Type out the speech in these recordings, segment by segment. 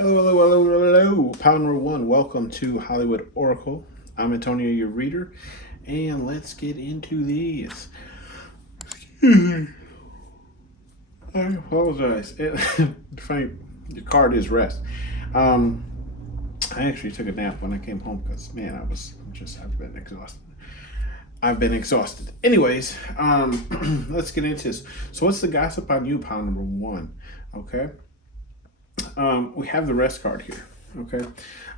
Hello, hello, hello, hello. Power number one, welcome to Hollywood Oracle. I'm Antonio, your reader, and let's get into these. I apologize. Funny, your card is rest. Um, I actually took a nap when I came home because, man, I've been exhausted. I've been exhausted. Anyways, let's get into this. So, what's the gossip on you, pound number one? Okay. We have the rest card here. Okay.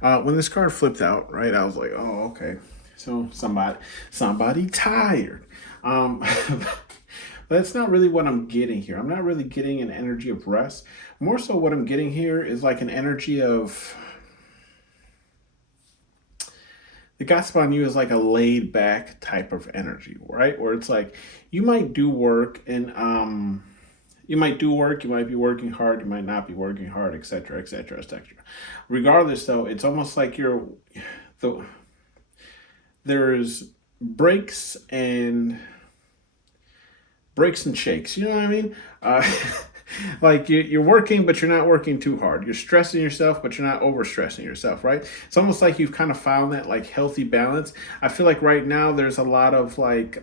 When this card flipped out, right, I was like, oh, okay. So somebody tired. Um, that's not really what I'm getting here. I'm not really getting an energy of rest. More so, what I'm getting here is like an energy of the gossip on you is like a laid back type of energy, right? Where it's like you might do work and you might do work, you might be working hard, you might not be working hard, etc., etc., etc. Regardless, though, it's almost like the there's breaks and breaks and shakes. You know what I mean? Like you're working, but you're not working too hard. You're stressing yourself, but you're not overstressing yourself, right? It's almost like you've kind of found that like healthy balance. I feel like right now there's a lot of like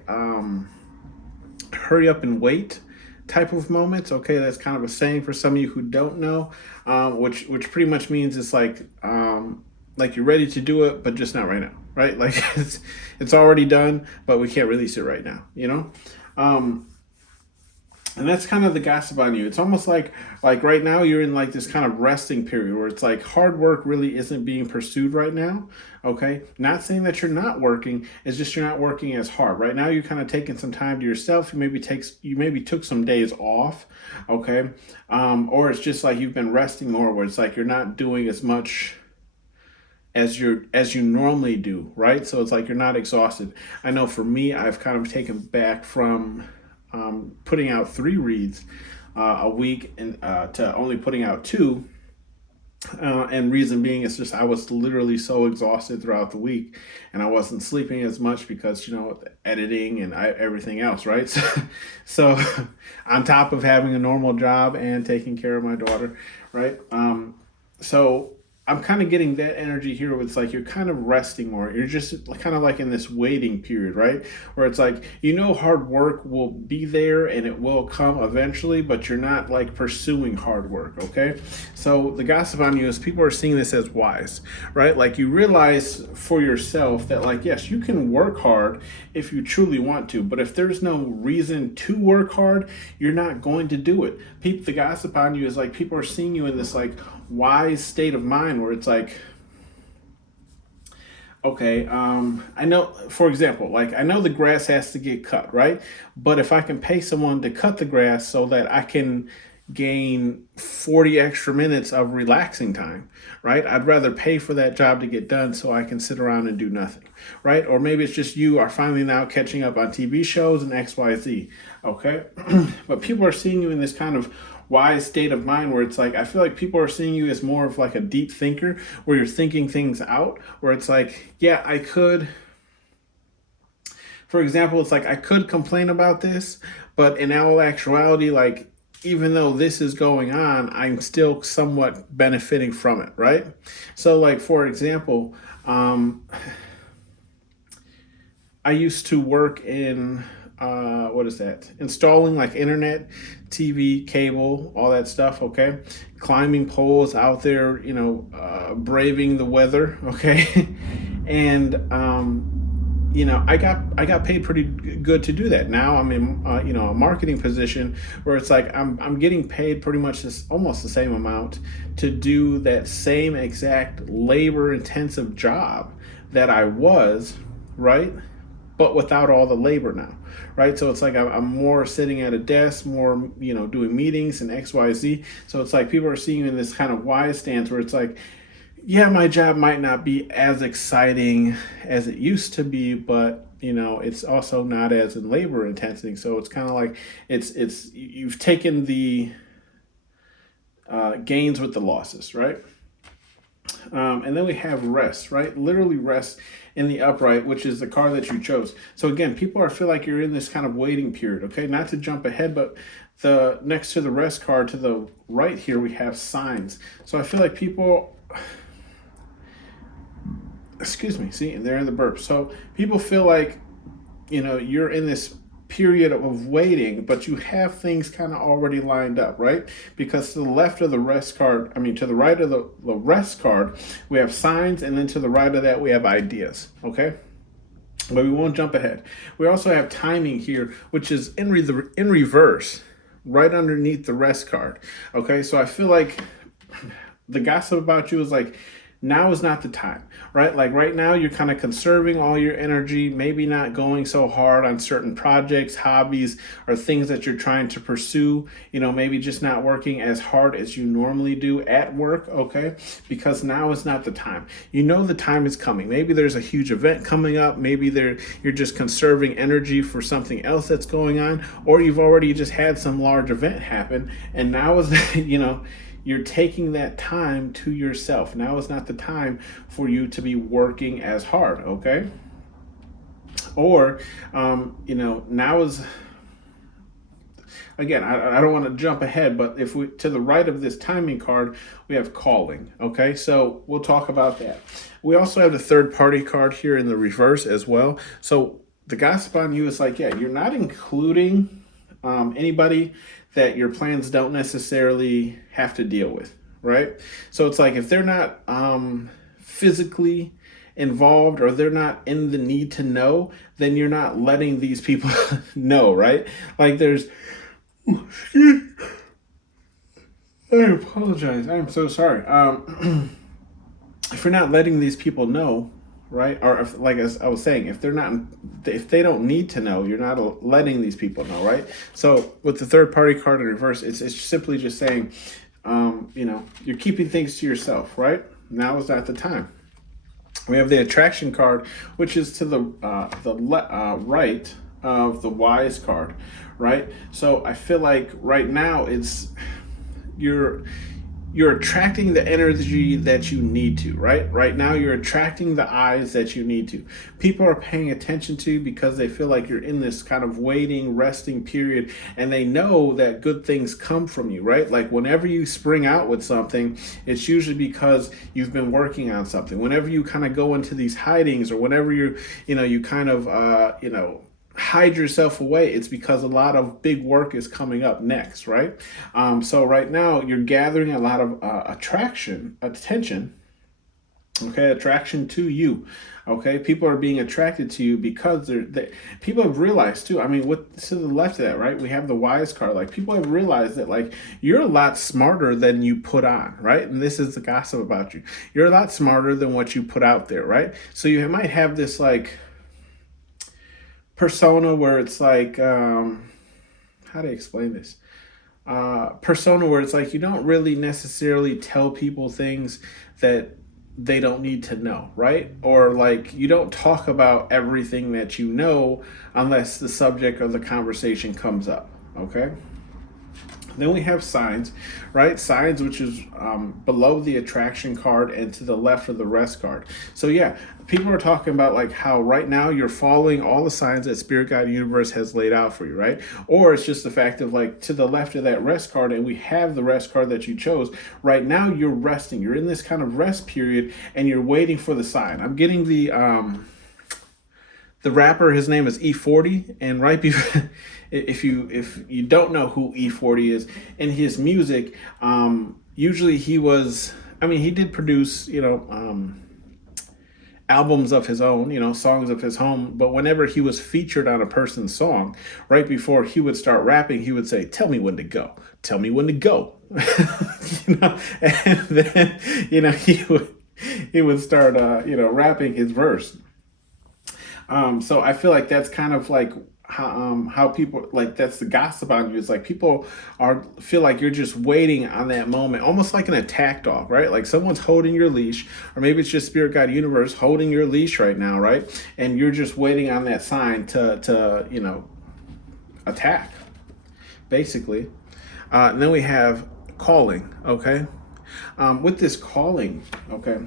hurry up and wait type of moments. Okay, that's kind of a saying for some of you who don't know, which pretty much means it's like you're ready to do it, but just not right now, right? Like it's already done, but we can't release it right now, you know. Um, and that's kind of the gossip on you. It's almost like right now you're in like this kind of resting period where it's like hard work really isn't being pursued right now. Okay, not saying that you're not working, it's just you're not working as hard right now. You're kind of taking some time to yourself. You maybe took some days off. Okay, or it's just like you've been resting more where it's like you're not doing as much as you normally do, right? So it's like you're not exhausted. I know for me, I've kind of taken back from putting out 3 reads a week and to only putting out 2. And reason being, it's just I was literally so exhausted throughout the week, and I wasn't sleeping as much because editing and everything else, right? So on top of having a normal job and taking care of my daughter, right? So I'm kind of getting that energy here where it's like you're kind of resting more. You're just kind of like in this waiting period, right? Where it's like, hard work will be there and it will come eventually, but you're not like pursuing hard work, okay? So the gossip on you is people are seeing this as wise, right? Like you realize for yourself that, like, yes, you can work hard if you truly want to, but if there's no reason to work hard, you're not going to do it. The gossip on you is like people are seeing you in this like wise state of mind where it's like, okay, I know, for example, like I know the grass has to get cut, right? But if I can pay someone to cut the grass so that I can gain 40 extra minutes of relaxing time, right? I'd rather pay for that job to get done so I can sit around and do nothing, right? Or maybe it's just you are finally now catching up on TV shows and XYZ, okay? But people are seeing you in this kind of wise state of mind where it's like I feel like people are seeing you as more of like a deep thinker where you're thinking things out, where it's like, yeah, I could, for example, it's like I could complain about this, but in all actuality, like even though this is going on, I'm still somewhat benefiting from it, right? So like for example, I used to work in what is that? Installing like internet, TV, cable, all that stuff. Okay, climbing poles out there, braving the weather. Okay, and I got paid pretty good to do that. Now I'm in a marketing position where it's like I'm getting paid pretty much almost the same amount to do that same exact labor intensive job that I was, right? But without all the labor now, right? So it's like I'm more sitting at a desk, more, doing meetings and XYZ. So it's like people are seeing you in this kind of wise stance where it's like, yeah, my job might not be as exciting as it used to be, but it's also not as in labor intensity. So it's kind of like you've taken the gains with the losses, right? And then we have rest, right? Literally rest in the upright, which is the card that you chose. So again, people feel like you're in this kind of waiting period, okay? Not to jump ahead, but the next to the rest card to the right here, we have signs. So I feel like people, excuse me, see, they're in the burp. So people feel like, you're in this period of waiting, but you have things kind of already lined up, right? Because to the left of the rest card, to the right of the rest card, we have signs, and then to the right of that, we have ideas, okay? But we won't jump ahead. We also have timing here, which is in reverse, right underneath the rest card, okay? So I feel like the gossip about you is like, now is not the time, right? Like right now, you're kind of conserving all your energy, maybe not going so hard on certain projects, hobbies, or things that you're trying to pursue, maybe just not working as hard as you normally do at work, okay? Because now is not the time. The time is coming. Maybe there's a huge event coming up. Maybe you're just conserving energy for something else that's going on, or you've already just had some large event happen, and now is, you're taking that time to yourself. Now is not the time for you to be working as hard, okay? Or, now is, again, I don't want to jump ahead, but if we, to the right of this timing card, we have calling, okay? So we'll talk about that. We also have the third party card here in the reverse as well. So the gossip on you is like, yeah, you're not including anybody that your plans don't necessarily have to deal with, right? So it's like if they're not physically involved, or they're not in the need to know, then you're not letting these people know, right? Like there's, I apologize, I'm so sorry. If you're not letting these people know, right? Or if, like as I was saying, if they don't need to know, you're not letting these people know, right? So with the third party card in reverse, it's simply just saying, you're keeping things to yourself, right? Now is not the time. We have the attraction card, which is to the right of the wise card, right? So I feel like right now it's you're attracting the energy that you need to, right? Right now, you're attracting the eyes that you need to. People are paying attention to you because they feel like you're in this kind of waiting, resting period, and they know that good things come from you, right? Like whenever you spring out with something, it's usually because you've been working on something. Whenever you kind of go into these hidings, or whenever you kind of, hide yourself away, it's because a lot of big work is coming up next, right? So right now you're gathering a lot of attention, okay, attraction to you, okay? People are being attracted to you because people have realized too, to the left of that, right, we have the wise card. Like people have realized that like you're a lot smarter than you put on, right? And this is the gossip about you. You're a lot smarter than what you put out there, right? So you might have this like persona where it's like, how do I explain this? Persona where it's like you don't really necessarily tell people things that they don't need to know, right? Or like you don't talk about everything that you know unless the subject of the conversation comes up, okay? Then we have signs, right? Signs, which is below the attraction card and to the left of the rest card. So yeah, people are talking about like how right now you're following all the signs that Spirit Guide Universe has laid out for you, right? Or it's just the fact of like to the left of that rest card, and we have the rest card that you chose. Right now you're resting. You're in this kind of rest period, and you're waiting for the sign. I'm getting the rapper, his name is E40, and right before, if you don't know who E40 is, in his music, usually he did produce, albums of his own, songs of his own, but whenever he was featured on a person's song, right before he would start rapping, he would say, "Tell me when to go. Tell me when to go." And then, he would start, rapping his verse. So I feel like that's kind of like how people, like, that's the gossip on you. It's like people feel like you're just waiting on that moment, almost like an attack dog, right? Like someone's holding your leash, or maybe it's just Spirit Guide Universe holding your leash right now, right? And you're just waiting on that sign to attack, basically. And then we have calling, okay? With this calling, okay,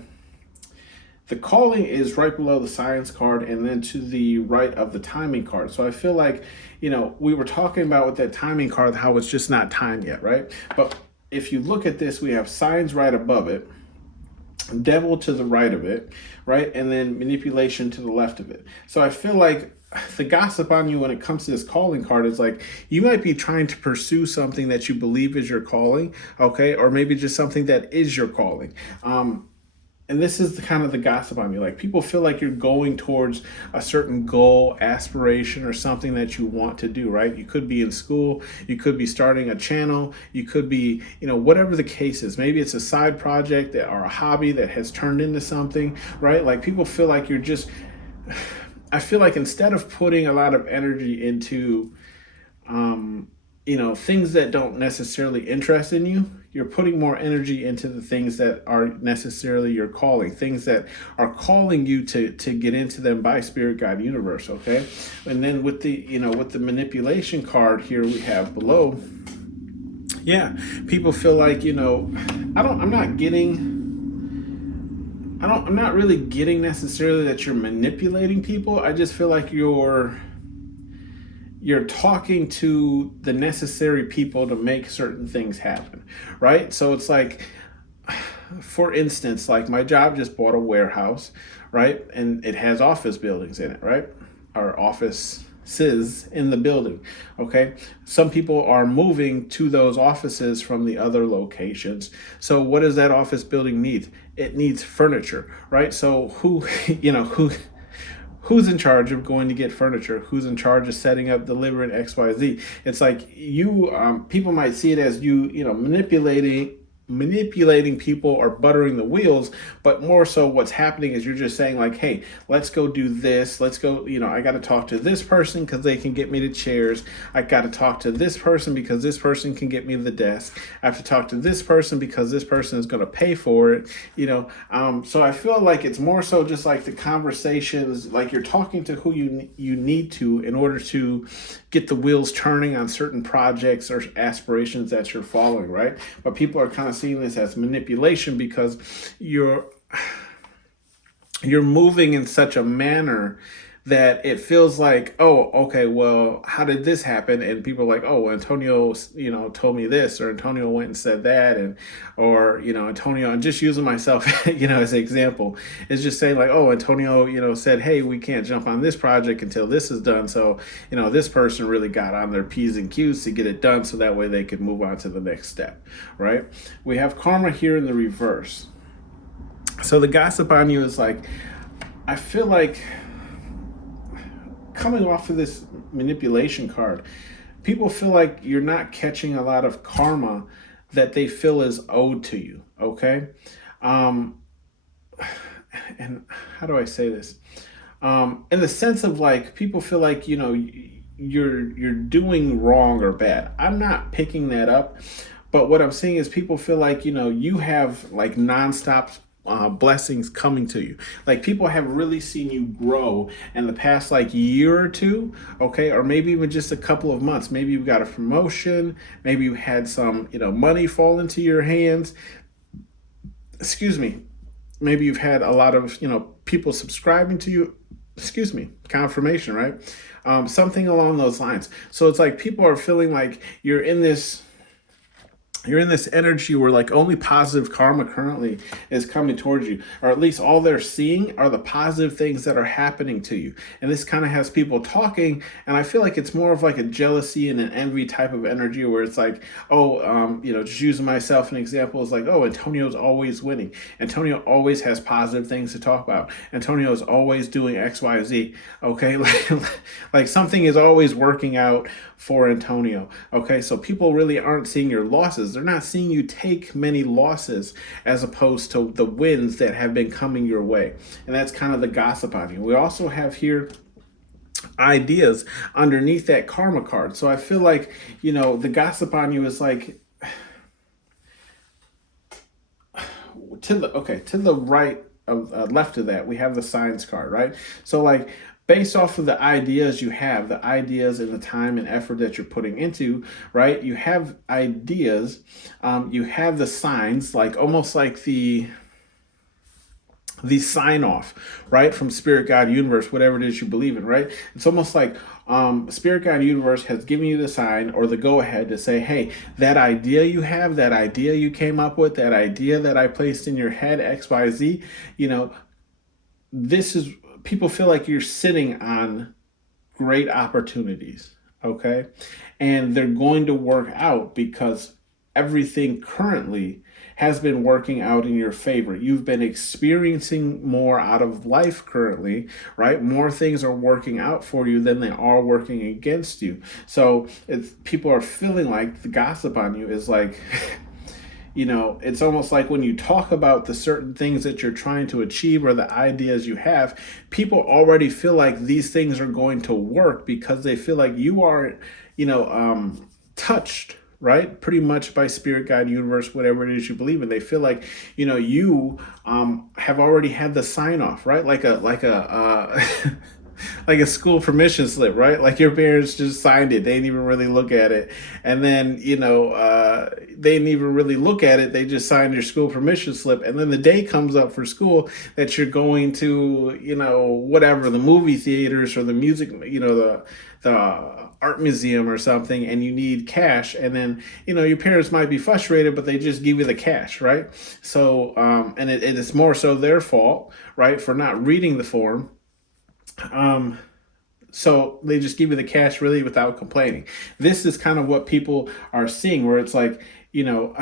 the calling is right below the science card and then to the right of the timing card. So I feel like, we were talking about with that timing card, how it's just not time yet, right? But if you look at this, we have signs right above it, devil to the right of it, right? And then manipulation to the left of it. So I feel like the gossip on you when it comes to this calling card is like, you might be trying to pursue something that you believe is your calling, okay? Or maybe just something that is your calling. And this is kind of the gossip on you. Like, people feel like you're going towards a certain goal, aspiration, or something that you want to do, right? You could be in school, you could be starting a channel, you could be, whatever the case is. Maybe it's a side project or a hobby that has turned into something, right? Like, people feel like you're just, I feel like instead of putting a lot of energy into, things that don't necessarily interest in you, you're putting more energy into the things that are necessarily your calling, things that are calling you to get into them by Spirit, God, Universe, okay? And then with the manipulation card here we have below, people feel like, I'm not really getting necessarily that you're manipulating people. I just feel like you're talking to the necessary people to make certain things happen, right? So it's like, for instance, like my job just bought a warehouse, right? And it has office buildings in it, right? Or offices in the building, okay? Some people are moving to those offices from the other locations. So what does that office building need? It needs furniture, right? So who's in charge of going to get furniture? Who's in charge of setting up, delivering XYZ? It's like people might see it as manipulating people or buttering the wheels, but more so what's happening is you're just saying like, hey, let's go do this. Let's go, I got to talk to this person because they can get me the chairs. I got to talk to this person because this person can get me the desk. I have to talk to this person because this person is going to pay for it, So I feel like it's more so just like the conversations, like you're talking to who you need to in order to get the wheels turning on certain projects or aspirations that you're following, right? But people are kind of seeing this as manipulation because you're moving in such a manner that it feels like, oh, okay, well, how did this happen? And people are like, oh, Antonio, told me this, or Antonio went and said that, or Antonio, I'm just using myself, as an example, is just saying like, oh, Antonio, said, hey, we can't jump on this project until this is done. So, this person really got on their P's and Q's to get it done so that way they could move on to the next step, right? We have karma here in the reverse. So the gossip on you is like, I feel like, coming off of this manipulation card, people feel like you're not catching a lot of karma that they feel is owed to you, okay? And how do I say this? In the sense of like, people feel like, you're doing wrong or bad. I'm not picking that up, but what I'm saying is people feel like, you have like nonstop blessings coming to you. Like, people have really seen you grow in the past like year or two, okay, or maybe even just a couple of months. Maybe you got a promotion, maybe you had some money fall into your hands, maybe you've had a lot of people subscribing to you, confirmation, right? Something along those lines. So it's like people are feeling like you're in this energy where like only positive karma currently is coming towards you, or at least all they're seeing are the positive things that are happening to you. And this kind of has people talking, and I feel like it's more of like a jealousy and an envy type of energy where it's like, just using myself an example, is like, oh, Antonio's always winning. Antonio always has positive things to talk about. Antonio's always doing XYZ, okay? Like something is always working out for Antonio, okay? So people really aren't seeing your losses. They're not seeing you take many losses as opposed to the wins that have been coming your way. And that's kind of the gossip on you. We also have here ideas underneath that karma card. So I feel like, the gossip on you is like, to the right of left of that, we have the signs card, right? So like, based off of the ideas you have, the ideas and the time and effort that you're putting into, right? You have ideas, you have the signs, like almost like the the sign off, right? From Spirit, God, Universe, whatever it is you believe in, right? It's almost like Spirit, God, Universe has given you the sign or the go ahead to say, hey, that idea you have, that idea you came up with, that idea that I placed in your head, XYZ, you know, this is, people feel like you're sitting on great opportunities, okay? And they're going to work out because everything currently has been working out in your favor. You've been experiencing more out of life currently, right? More things are working out for you than they are working against you. So it's, people are feeling like the gossip on you is like, you know, it's almost like when you talk about the certain things that you're trying to achieve or the ideas you have, people already feel like these things are going to work because they feel like you are, you know, touched, right? Pretty much by Spirit, God, Universe, whatever it is you believe in. They feel like, you know, you have already had the sign off, right? Like a school permission slip, right? Like your parents just signed it. They didn't even really look at it. And then, you know, they didn't even really look at it. They just signed your school permission slip. And then the day comes up for school that you're going to, you know, whatever, the movie theaters or the music, you know, the art museum or something, and you need cash. And then, you know, your parents might be frustrated, but they just give you the cash, right? So, and it is more so their fault, right, for not reading the form. So they just give you the cash really without complaining. This is kind of what people are seeing, where it's like, you know,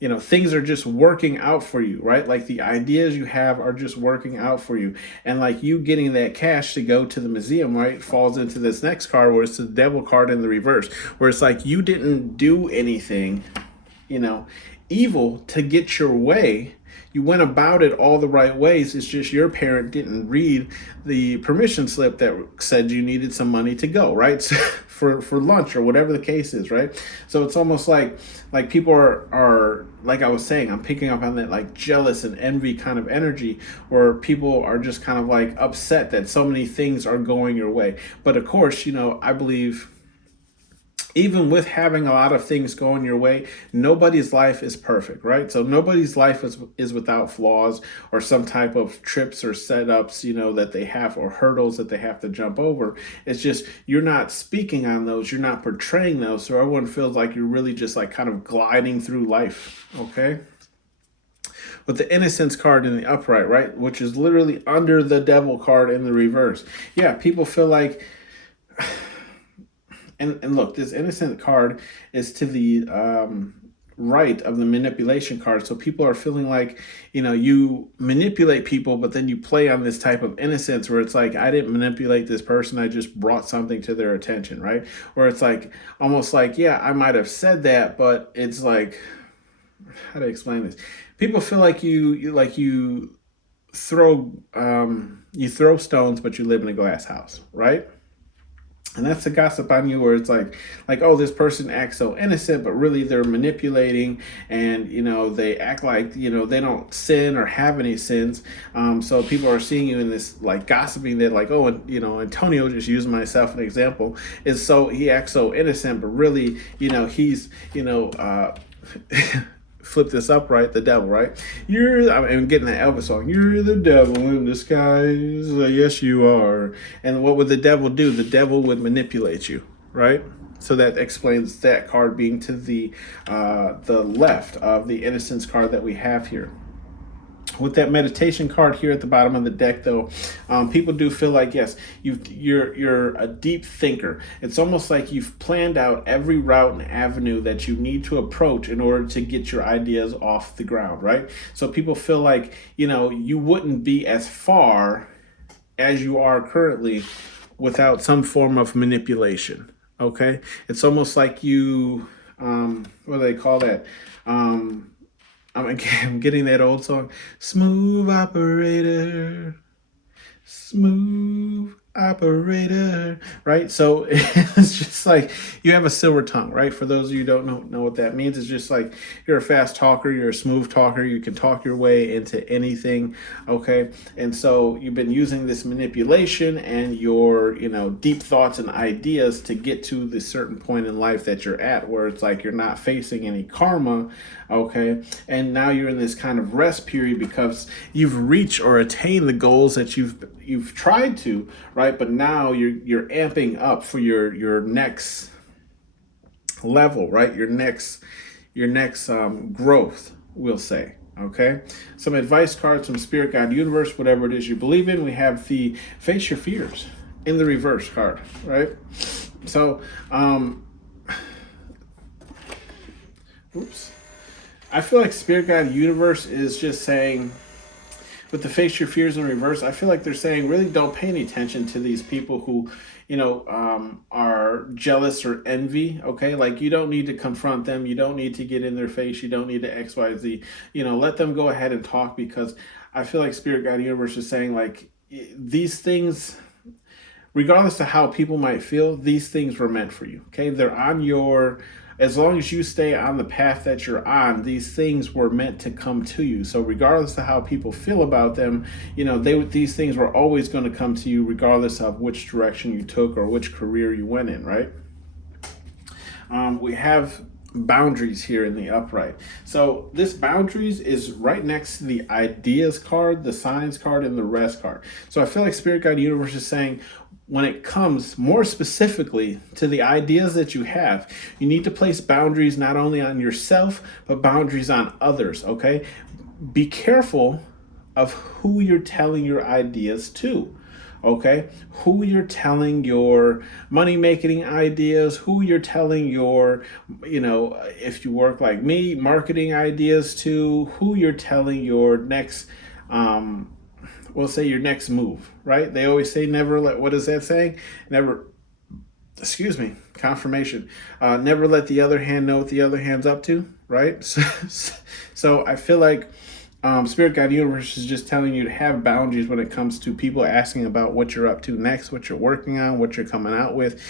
you know, things are just working out for you, right? Like the ideas you have are just working out for you. And like you getting that cash to go to the museum, right, falls into this next card where it's the devil card in the reverse, where it's like you didn't do anything, you know, evil to get your way. You went about it all the right ways. It's just your parent didn't read the permission slip that said you needed some money to go, right? for lunch or whatever the case is, right? So it's almost like people are like I was saying, I'm picking up on that like jealous and envy kind of energy where people are just kind of like upset that so many things are going your way. But of course, you know, I believe even with having a lot of things going your way, nobody's life is perfect, right? So nobody's life is without flaws or some type of trips or setups, you know, that they have, or hurdles that they have to jump over. It's just you're not speaking on those, you're not portraying those, so everyone feels like you're really just like kind of gliding through life, okay? With the innocence card in the upright, right, which is literally under the devil card in the reverse. Yeah, people feel like, and look, this innocent card is to the right of the manipulation card. So people are feeling like, you know, you manipulate people, but then you play on this type of innocence where it's like, I didn't manipulate this person, I just brought something to their attention, right? Where it's like, almost like, yeah, I might have said that, but it's like, how to explain this? People feel like you throw stones, but you live in a glass house, right? And that's the gossip on you, where it's like, oh, this person acts so innocent, but really they're manipulating, and you know they act like, you know, they don't sin or have any sins. So people are seeing you in this like gossiping that like, oh, you know, Antonio, just using myself an example, is so he acts so innocent, but really, you know, he's, you know, flip this up, right? The devil, right? I'm getting that Elvis song. You're the devil in disguise. Yes, you are. And what would the devil do? The devil would manipulate you, right? So that explains that card being to the left of the innocence card that we have here. With that meditation card here at the bottom of the deck, though, people do feel like, yes, you're a deep thinker. It's almost like you've planned out every route and avenue that you need to approach in order to get your ideas off the ground, right? So people feel like, you know, you wouldn't be as far as you are currently without some form of manipulation, okay? It's almost like you, what do they call that? I'm getting that old song. Smooth operator. Smooth operator, right? So it's just like you have a silver tongue, right? For those of you who don't know what that means, it's just like you're a fast talker, you're a smooth talker, you can talk your way into anything, okay? And so you've been using this manipulation and your, deep thoughts and ideas to get to the certain point in life that you're at where it's like you're not facing any karma, okay? And now you're in this kind of rest period because you've reached or attained the goals that you've tried to, right? But now you're amping up for your next level, right? Your next growth, we'll say. Okay, some advice cards from Spirit, God, Universe, whatever it is you believe in. We have the Face Your Fears in the reverse card, right? So, I feel like Spirit, God, Universe is just saying, with the Face Your Fears in reverse, I feel like they're saying really don't pay any attention to these people who, are jealous or envy. Okay, like you don't need to confront them. You don't need to get in their face. You don't need to X, Y, Z. Let them go ahead and talk, because I feel like Spirit, God, Universe is saying like these things, regardless of how people might feel, these things were meant for you. Okay, they're on your. As long as you stay on the path that you're on, these things were meant to come to you. So regardless of how people feel about them, these things were always going to come to you regardless of which direction you took or which career you went in, right? We have boundaries here in the upright. So this boundaries is right next to the ideas card, the signs card, and the rest card. So I feel like Spirit, God, Universe is saying, when it comes more specifically to the ideas that you have, you need to place boundaries not only on yourself, but boundaries on others, okay? Be careful of who you're telling your ideas to, okay? Who you're telling your money-making ideas, who you're telling your, if you work like me, marketing ideas to, who you're telling your next, we'll say your next move, right? They always say never let, what is that saying? Confirmation. Never let the other hand know what the other hand's up to, right? So I feel like Spirit, God, Universe is just telling you to have boundaries when it comes to people asking about what you're up to next, what you're working on, what you're coming out with,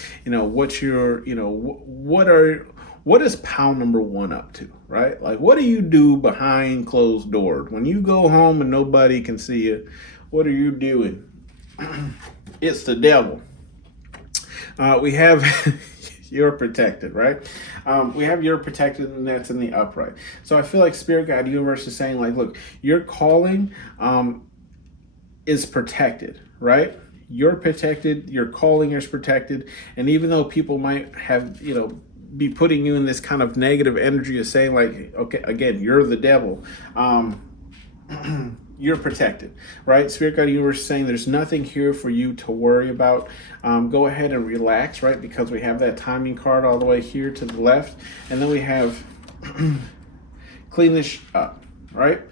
what is pound number one up to, right? Like, what do you do behind closed doors? When you go home and nobody can see you, what are you doing? It's the devil. We have you're protected, right? We have you're protected, and that's in the upright. So I feel like Spirit, God, Universe is saying, like, look, your calling is protected, right? You're protected, your calling is protected. And even though people might have, be putting you in this kind of negative energy of saying like, okay, again, you're the devil, you're protected, right? Spirit, God, Universe is saying there's nothing here for you to worry about. Go ahead and relax, right? Because we have that timing card all the way here to the left. And then we have clean this up, right?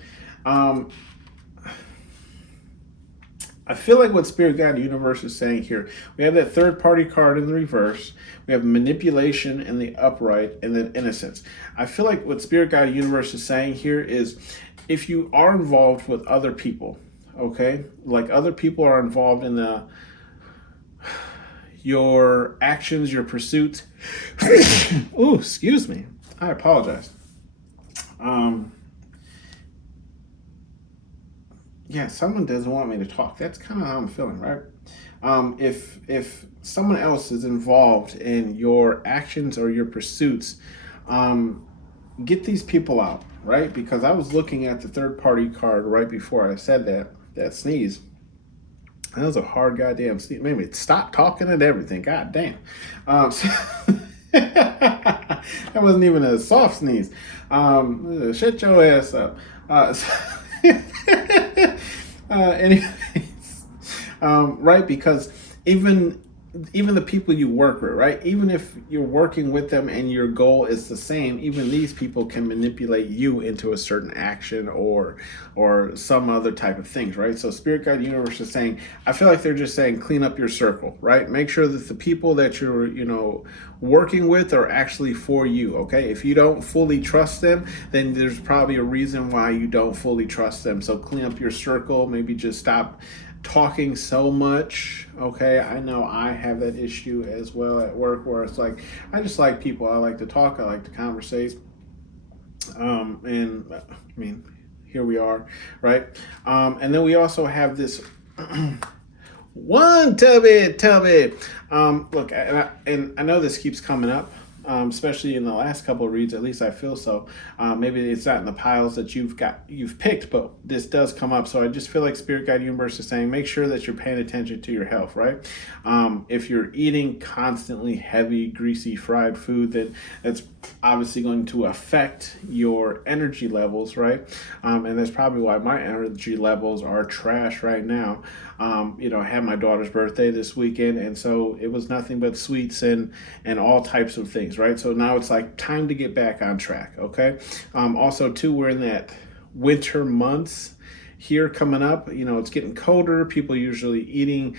I feel like what Spirit, God, Universe is saying here, we have that third party card in the reverse, we have manipulation in the upright, and then innocence. I feel like what Spirit, God, Universe is saying here is if you are involved with other people, okay, like other people are involved in your actions, your pursuits. Oh, excuse me. I apologize. Yeah, someone doesn't want me to talk. That's kind of how I'm feeling, right? If someone else is involved in your actions or your pursuits, get these people out, right? Because I was looking at the third party card right before I said that sneeze. That was a hard goddamn sneeze. Maybe stop talking and everything. God damn. That wasn't even a soft sneeze. Shut your ass up. Anyways, right? Because even the people you work with, right? Even if you're working with them and your goal is the same, even these people can manipulate you into a certain action or some other type of things, right? So Spirit, God, Universe is saying, I feel like they're just saying, clean up your circle, right? Make sure that the people that you're, working with are actually for you, okay? If you don't fully trust them, then there's probably a reason why you don't fully trust them. So clean up your circle, maybe just stop talking so much. Okay, I know I have that issue as well at work, where it's like I just like people. I like to talk. I like to conversate. And I mean, here we are, right? And then we also have this one tubby. Look, and I know this keeps coming up, especially in the last couple of reads. At least I feel so. Maybe it's not in the piles that you've picked, but this does come up. So I just feel like Spirit Guide Universe is saying, make sure that you're paying attention to your health, right? If you're eating constantly heavy, greasy, fried food, then that's obviously going to affect your energy levels, right? And that's probably why my energy levels are trash right now. I had my daughter's birthday this weekend, and so it was nothing but sweets and all types of things, right? So now it's like time to get back on track, okay? Also, too, we're in that winter months here coming up. It's getting colder. People usually eating,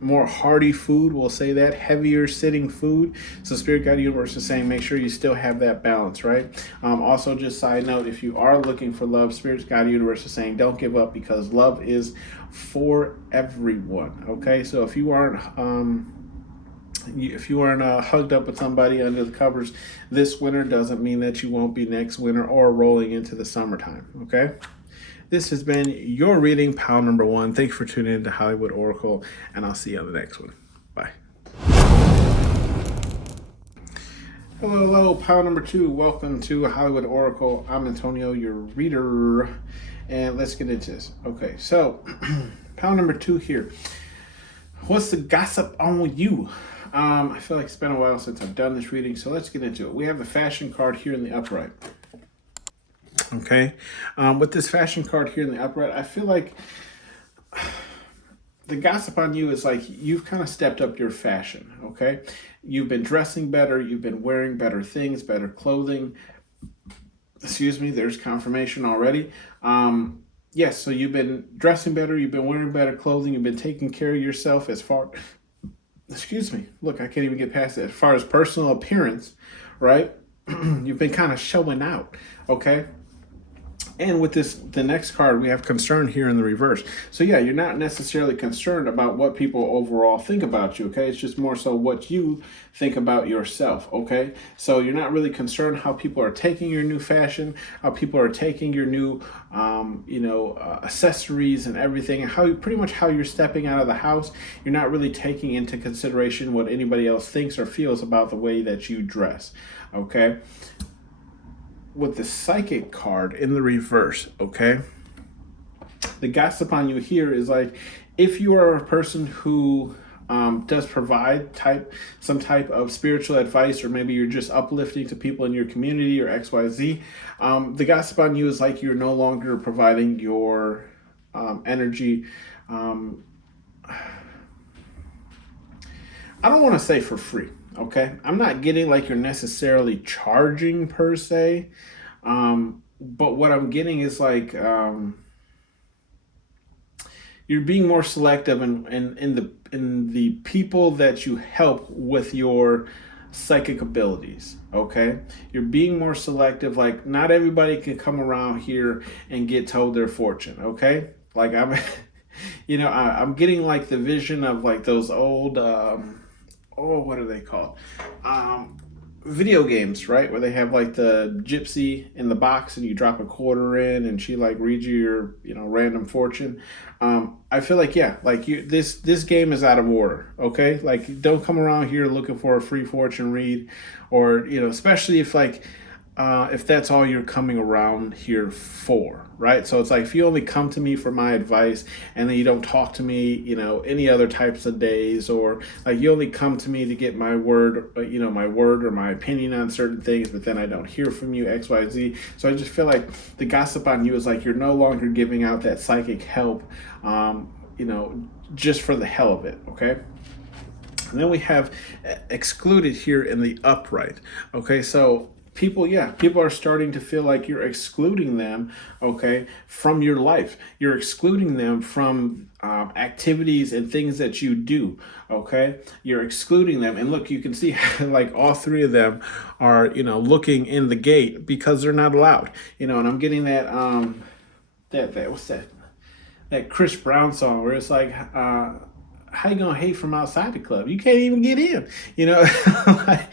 more hearty food, we'll say that, heavier sitting food. So Spirit Guide Universe is saying make sure you still have that balance, right? Also, just side note, if you are looking for love, Spirit Guide Universe is saying don't give up, because love is for everyone, okay? So if you aren't hugged up with somebody under the covers this winter, doesn't mean that you won't be next winter or rolling into the summertime, okay? This has been your reading, pile number 1. Thank you for tuning in to Hollywood Oracle, and I'll see you on the next one. Bye. Hello, pile number 2. Welcome to Hollywood Oracle. I'm Antonio, your reader, and let's get into this. Okay, so pile number 2 here. What's the gossip on you? I feel like it's been a while since I've done this reading, so let's get into it. We have the fashion card here in the upright. Okay, with this fashion card here in the upright, I feel like the gossip on you is like you've kind of stepped up your fashion, okay? You've been dressing better, you've been wearing better things, better clothing. Excuse me, there's confirmation already. Yes, so you've been dressing better, you've been wearing better clothing, you've been taking care of yourself as far, excuse me, look, I can't even get past it. As far as personal appearance, right? You've been kind of showing out, okay? And with the next card, we have concern here in the reverse. So yeah, you're not necessarily concerned about what people overall think about you, okay? It's just more so what you think about yourself, okay? So you're not really concerned how people are taking your new fashion, how people are taking your new, accessories and everything, and pretty much how you're stepping out of the house. You're not really taking into consideration what anybody else thinks or feels about the way that you dress, okay? With the psychic card in the reverse, okay? The gossip on you here is like, if you are a person who does provide some type of spiritual advice, or maybe you're just uplifting to people in your community or XYZ, the gossip on you is like you're no longer providing your energy. I don't want to say for free. Okay, I'm not getting like you're necessarily charging per se, but what I'm getting is like you're being more selective in the people that you help with your psychic abilities. Okay, you're being more selective. Like not everybody can come around here and get told their fortune. Okay, like I'm getting like the vision of like those old. What are they called? Video games, right? Where they have like the gypsy in the box and you drop a quarter in and she like reads you your, random fortune. I feel like, yeah, like this game is out of order. Okay. Like don't come around here looking for a free fortune read, or, especially if that's all you're coming around here for, right? So it's like, if you only come to me for my advice and then you don't talk to me, any other types of days, or like you only come to me to get my word, my word or my opinion on certain things, but then I don't hear from you, XYZ. So I just feel like the gossip on you is like, you're no longer giving out that psychic help, just for the hell of it. Okay. And then we have excluded here in the upright. Okay. So people are starting to feel like you're excluding them, okay, from your life. You're excluding them from activities and things that you do, okay? You're excluding them. And look, you can see like all three of them are, looking in the gate because they're not allowed, and I'm getting that, what's that? that Chris Brown song where it's like, how you gonna hate from outside the club? You can't even get in, you know, like,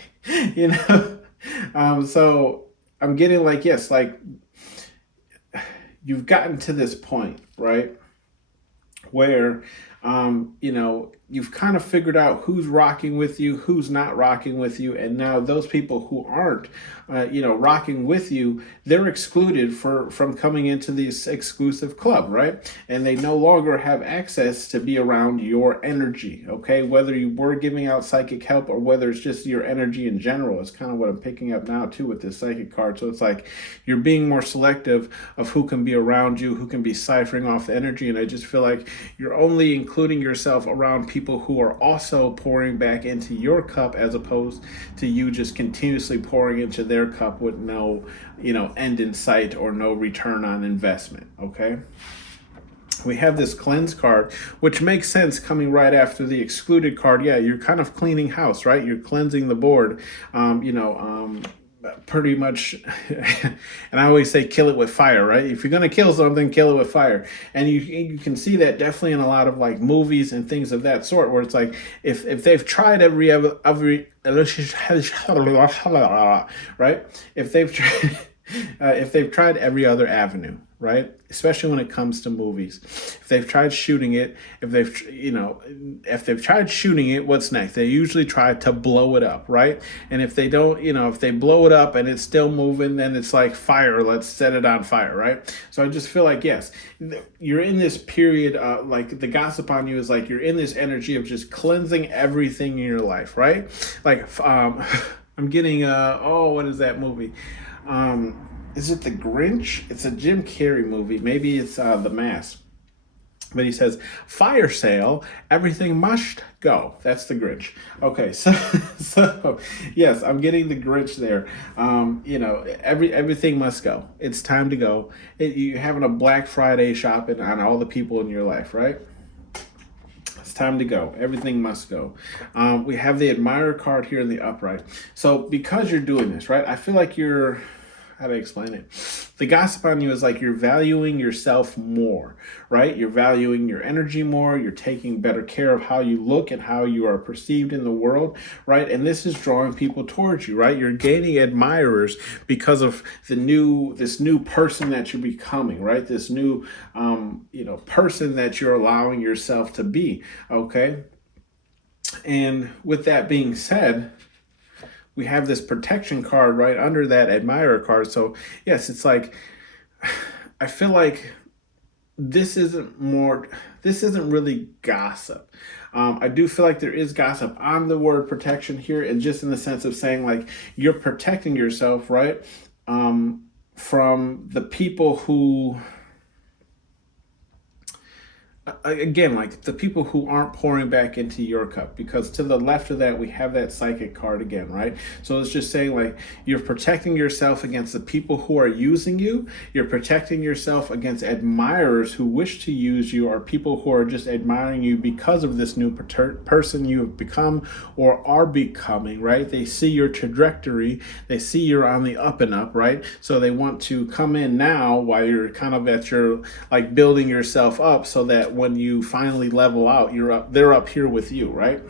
you know. So I'm getting like, yes, like you've gotten to this point, right, where you've kind of figured out who's rocking with you, who's not rocking with you, and now those people who aren't rocking with you, they're excluded from coming into this exclusive club, right? And they no longer have access to be around your energy. Okay, whether you were giving out psychic help or whether it's just your energy in general, is kind of what I'm picking up now too with this psychic card. So it's like you're being more selective of who can be around you, who can be ciphering off the energy, and I just feel like you're only including yourself around people who are also pouring back into your cup, as opposed to you just continuously pouring into their cup with no end in sight or no return on investment. Okay, we have this cleanse card, which makes sense coming right after the excluded card. Yeah, you're kind of cleaning house, right? You're cleansing the board. Pretty much. And I always say kill it with fire, right? If you're going to kill something, kill it with fire. And you can see that definitely in a lot of like movies and things of that sort, where it's like if they've tried every right, if they've tried every other avenue, right, especially when it comes to movies, if they've tried shooting it, if they've tried shooting it, what's next? They usually try to blow it up, right? And if they don't, if they blow it up and it's still moving, then it's like fire, let's set it on fire, right? So I just feel like, yes, you're in this period, like the gossip on you is like you're in this energy of just cleansing everything in your life, right? Like I'm getting what is that movie? Is it The Grinch? It's a Jim Carrey movie. Maybe it's The Mask. But he says, fire sale, everything must go. That's the Grinch. Okay, so yes, I'm getting the Grinch there. Everything must go. It's time to go. You're having a Black Friday shopping on all the people in your life, right? It's time to go. Everything must go. We have the admirer card here in the upright. So because you're doing this, right, I feel like how do I explain it? The gossip on you is like you're valuing yourself more, right? You're valuing your energy more. You're taking better care of how you look and how you are perceived in the world, right? And this is drawing people towards you, right? You're gaining admirers because of this new person that you're becoming, right? This new, person that you're allowing yourself to be, okay? And with that being said, we have this protection card right under that admirer card. So yes, it's like, I feel like this isn't really gossip. I do feel like there is gossip on the word protection here, and just in the sense of saying like you're protecting yourself, right? From the people who, again, like the people who aren't pouring back into your cup, because to the left of that we have that psychic card again, right? So it's just saying like you're protecting yourself against the people who are using you. You're protecting yourself against admirers who wish to use you, or people who are just admiring you because of this new person you have become or are becoming, right? They see your trajectory, they see you're on the up and up, right? So they want to come in now while you're kind of at your, like, building yourself up, so that when you finally level out, they're up here with you, right?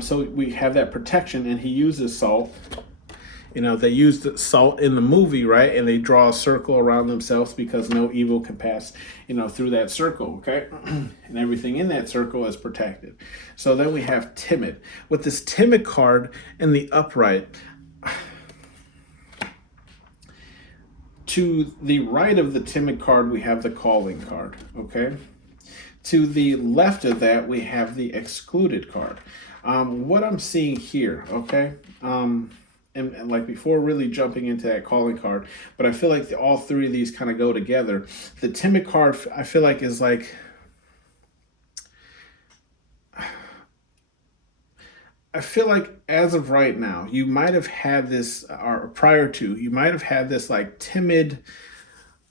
So we have that protection, and he uses salt. They use the salt in the movie, right? And they draw a circle around themselves because no evil can pass, through that circle, okay? And everything in that circle is protected. So then we have timid. With this timid card in the upright, to the right of the timid card, we have the calling card, okay? To the left of that, we have the excluded card. What I'm seeing here, okay? And like before really jumping into that calling card, but I feel like all three of these kind of go together. The timid card, I feel like, is like, I feel like as of right now, you might have had this, or prior to, you might have had this like timid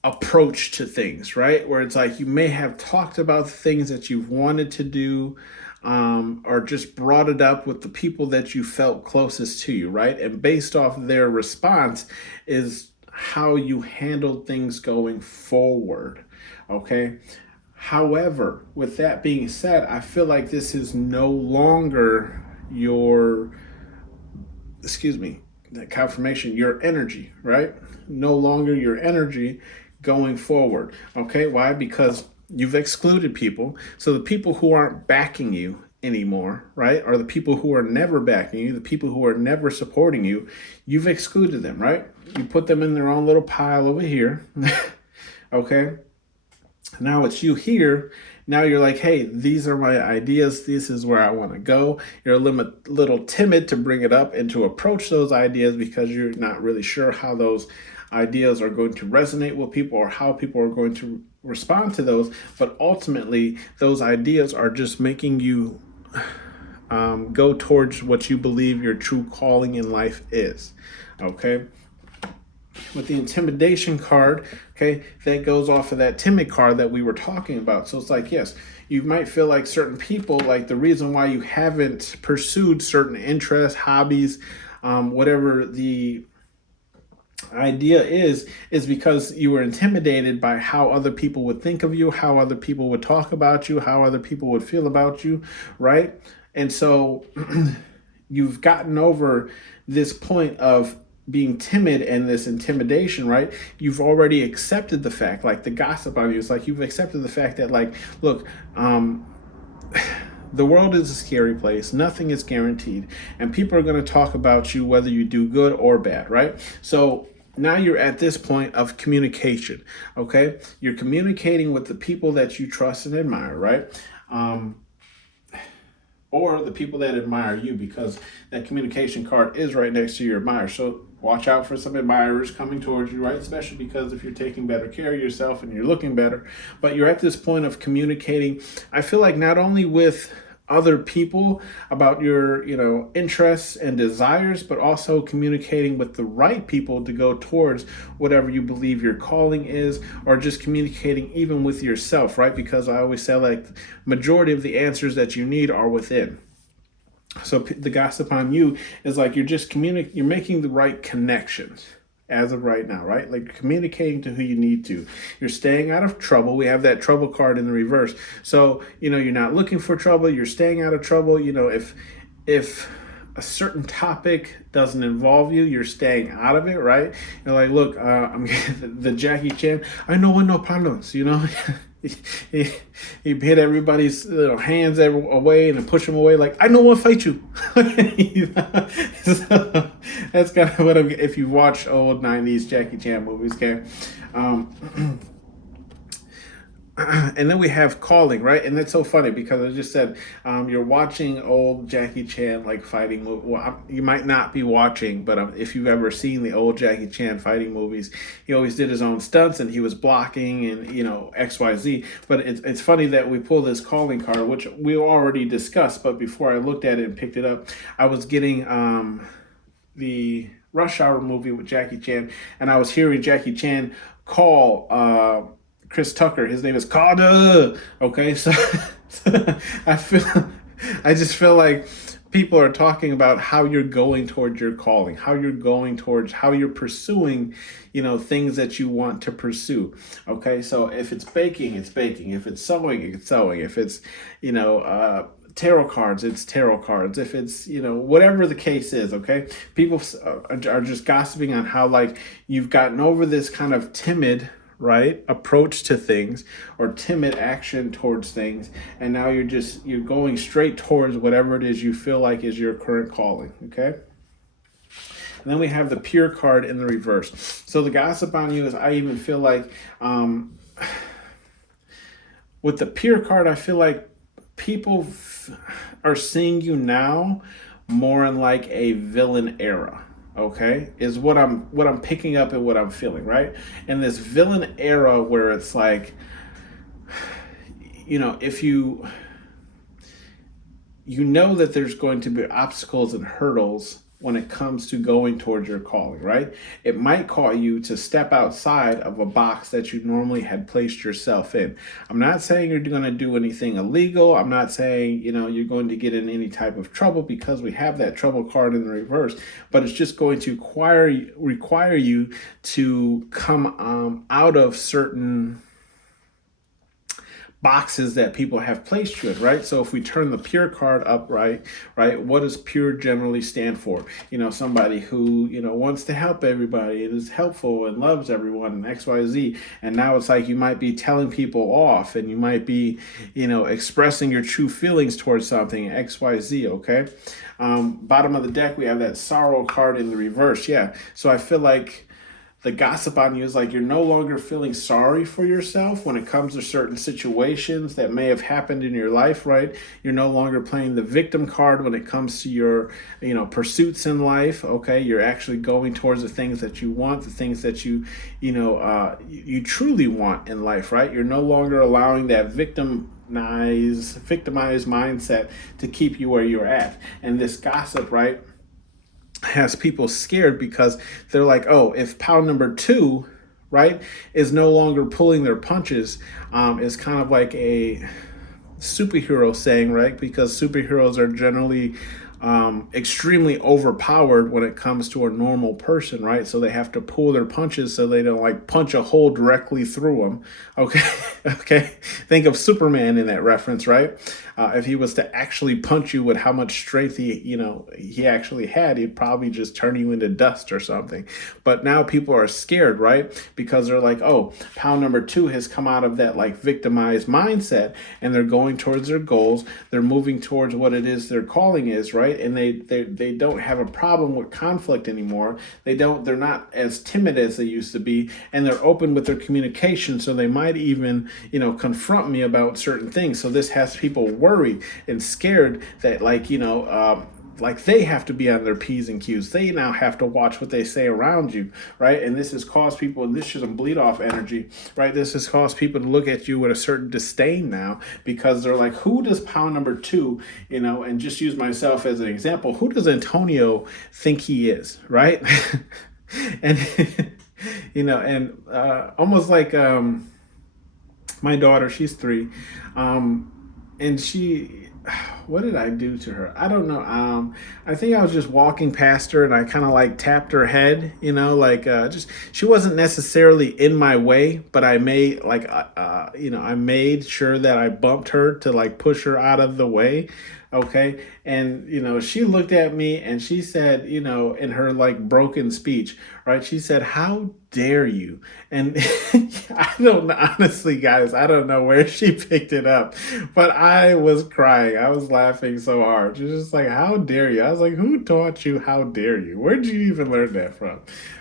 approach to things, right? Where it's like you may have talked about the things that you've wanted to do, or just brought it up with the people that you felt closest to you, right? And based off their response is how you handled things going forward. Okay. However, with that being said, I feel like this is no longer your, excuse me, that confirmation, your energy, right? No longer your energy going forward. Okay, why? Because you've excluded people. So the people who aren't backing you anymore, right, are the people who are never backing you, the people who are never supporting you. You've excluded them, right? You put them in their own little pile over here. Okay, now it's you here. Now you're like, hey, these are my ideas. This is where I want to go. You're a little timid to bring it up and to approach those ideas because you're not really sure how those ideas are going to resonate with people or how people are going to respond to those. But ultimately, those ideas are just making you go towards what you believe your true calling in life is. Okay. With the intimidation card, okay, that goes off of that timid card that we were talking about. So it's like, yes, you might feel like certain people, like the reason why you haven't pursued certain interests, hobbies, whatever the idea is because you were intimidated by how other people would think of you, how other people would talk about you, how other people would feel about you, right? And so you've gotten over this point of being timid and this intimidation, right? You've already accepted the fact, like the gossip on you, it's like you've accepted the fact that, like, look, the world is a scary place. Nothing is guaranteed. And people are going to talk about you whether you do good or bad, right? So now you're at this point of communication, okay? You're communicating with the people that you trust and admire, right? Or the people that admire you, because that communication card is right next to your admirer. So watch out for some admirers coming towards you, right? Especially because if you're taking better care of yourself and you're looking better, but you're at this point of communicating, I feel like not only with other people about your, interests and desires, but also communicating with the right people to go towards whatever you believe your calling is, or just communicating even with yourself, right? Because I always say, like, majority of the answers that you need are within. So the gossip on you is like you're just you're making the right connections as of right now, right? Like communicating to who you need to. You're staying out of trouble. We have that trouble card in the reverse. So, you're not looking for trouble. You're staying out of trouble. If a certain topic doesn't involve you, you're staying out of it, right? You're like, look, I'm the Jackie Chan. I know no problems, he hit everybody's hands away and then push them away. Like, I know I'll fight you. So that's kind of what I'm. If you watch old '90s Jackie Chan movies, okay. And then we have calling, right? And that's so funny because I just said you're watching old Jackie Chan like fighting. Well, you might not be watching, but if you've ever seen the old Jackie Chan fighting movies, he always did his own stunts and he was blocking and XYZ. But it's funny that we pull this calling card, which we already discussed. But before I looked at it and picked it up, I was getting the Rush Hour movie with Jackie Chan, and I was hearing Jackie Chan call Chris Tucker. His name is Carter. Okay, so I just feel like people are talking about how you're going towards your calling, how you're going towards, how you're pursuing, things that you want to pursue. Okay, so if it's baking, it's baking. If it's sewing, it's sewing. If it's, tarot cards, it's tarot cards. If it's, whatever the case is, okay? People are just gossiping on how, like, you've gotten over this kind of timid, right, approach to things or timid action towards things, and now you're going straight towards whatever it is you feel like is your current calling, okay? And then we have the pure card in the reverse. So the gossip on you is, I even feel like with the pure card, I feel like people are seeing you now more in like a villain era. Okay, is what I'm picking up and what I'm feeling, right? In this villain era where it's like, if you know that there's going to be obstacles and hurdles when it comes to going towards your calling, right? It might call you to step outside of a box that you normally had placed yourself in. I'm not saying you're going to do anything illegal. I'm not saying, you're going to get in any type of trouble because we have that trouble card in the reverse, but it's just going to require you to come out of certain boxes that people have placed you in, right? So if we turn the pure card up, right, what does pure generally stand for? Somebody who, wants to help everybody, is helpful and loves everyone, and XYZ. And now it's like you might be telling people off, and you might be, expressing your true feelings towards something, XYZ, okay? Bottom of the deck, we have that sorrow card in the reverse. Yeah. So I feel like the gossip on you is like you're no longer feeling sorry for yourself when it comes to certain situations that may have happened in your life, right? You're no longer playing the victim card when it comes to your, pursuits in life. Okay, you're actually going towards the things that you want, the things that you truly want in life, right? You're no longer allowing that victimized mindset to keep you where you're at. And this gossip, right, has people scared because they're like, oh, if pile number 2, right, is no longer pulling their punches, is kind of like a superhero saying, right? Because superheroes are generally extremely overpowered when it comes to a normal person, right? So they have to pull their punches so they don't like punch a hole directly through them. Okay, okay. Think of Superman in that reference, right? If he was to actually punch you with how much strength he actually had, he'd probably just turn you into dust or something. But now people are scared, right? Because they're like, oh, pound number 2 has come out of that like victimized mindset, and they're going towards their goals. They're moving towards what it is their calling is, right? And they don't have a problem with conflict anymore. They're not as timid as they used to be, and they're open with their communication. So they might even, confront me about certain things. So this has people worried and scared that like they have to be on their P's and Q's. They now have to watch what they say around you, right? And this has caused people, and this is some bleed off energy, right? This has caused people to look at you with a certain disdain now, because they're like, who does pound number 2, and just use myself as an example, who does Antonio think he is, right? And, almost like my daughter, she's 3, and what did I do to her? I don't know. I think I was just walking past her and I kind of like tapped her head, just, she wasn't necessarily in my way, but I made I made sure that I bumped her to like push her out of the way. Okay. And, she looked at me and she said, in her like broken speech, right? She said, "How dare you?" And I don't know, honestly, guys, I don't know where she picked it up, but I was crying. I was laughing so hard. She was just like, "How dare you?" I was like, who taught you how dare you? Where did you even learn that from?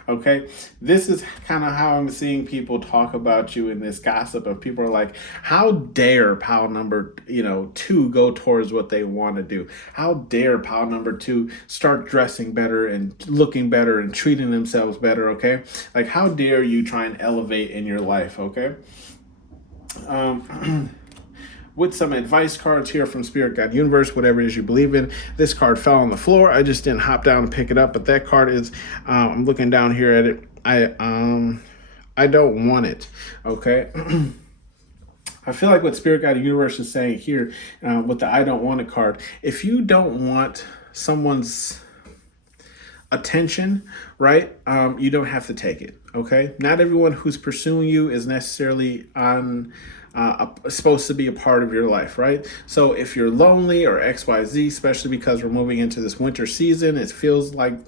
Okay. This is kind of how I'm seeing people talk about you in this gossip of people are like, how dare pile number, 2 go towards what they want to do? How dare pile number 2 start dressing better and looking better and treating themselves better? Okay. Like, how dare you try and elevate in your life? Okay. With some advice cards here from Spirit, God, Universe, whatever it is you believe in. This card fell on the floor. I just didn't hop down and pick it up, but that card is, I'm looking down here at it. I don't want it. Okay. I feel like what Spirit, God, Universe is saying here with the I don't want it card, if you don't want someone's attention, right, you don't have to take it. Okay. Not everyone who's pursuing you is necessarily supposed to be a part of your life, right? So if you're lonely or XYZ, especially because we're moving into this winter season, it feels like,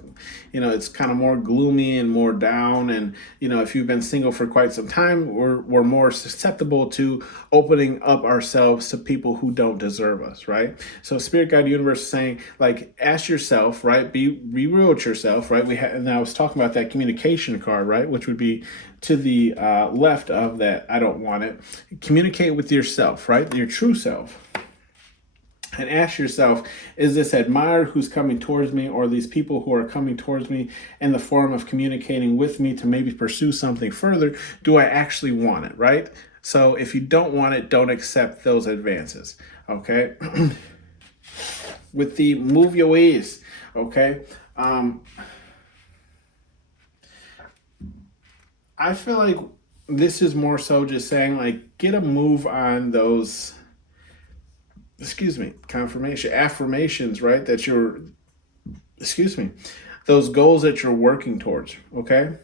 it's kind of more gloomy and more down. And, if you've been single for quite some time, we're more susceptible to opening up ourselves to people who don't deserve us, right? So Spirit, God, Universe is saying, like, ask yourself, right? Be real with yourself, right? And I was talking about that communication card, right? Which would be to the left of that I don't want it. Communicate with yourself, right? Your true self. And ask yourself, is this admirer who's coming towards me, or these people who are coming towards me in the form of communicating with me to maybe pursue something further? Do I actually want it, right? So if you don't want it, don't accept those advances, okay? With the move your ways, okay? I feel like this is more so just saying, like, get a move on those, affirmations, right? That you're, those goals that you're working towards, okay?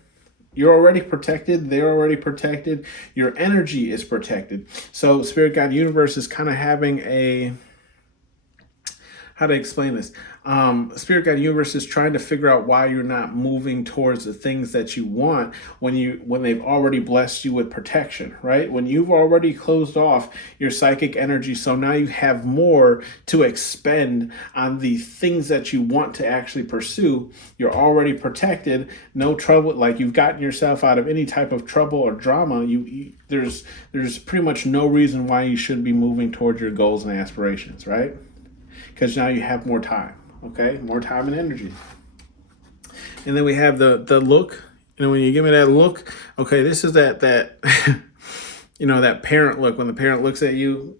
You're already protected. They're already protected. Your energy is protected. So Spirit Guide Universe is kind of having a, how to explain this? Spirit Guide Universe is trying to figure out why you're not moving towards the things that you want when they've already blessed you with protection, right? When you've already closed off your psychic energy, so now you have more to expend on the things that you want to actually pursue. You're already protected, no trouble. Like, you've gotten yourself out of any type of trouble or drama. There's pretty much no reason why you should be moving towards your goals and aspirations, right? Because now you have more time, okay? More time and energy. And then we have the look. When you give me that look, okay, this is that that parent look. When the parent looks at you,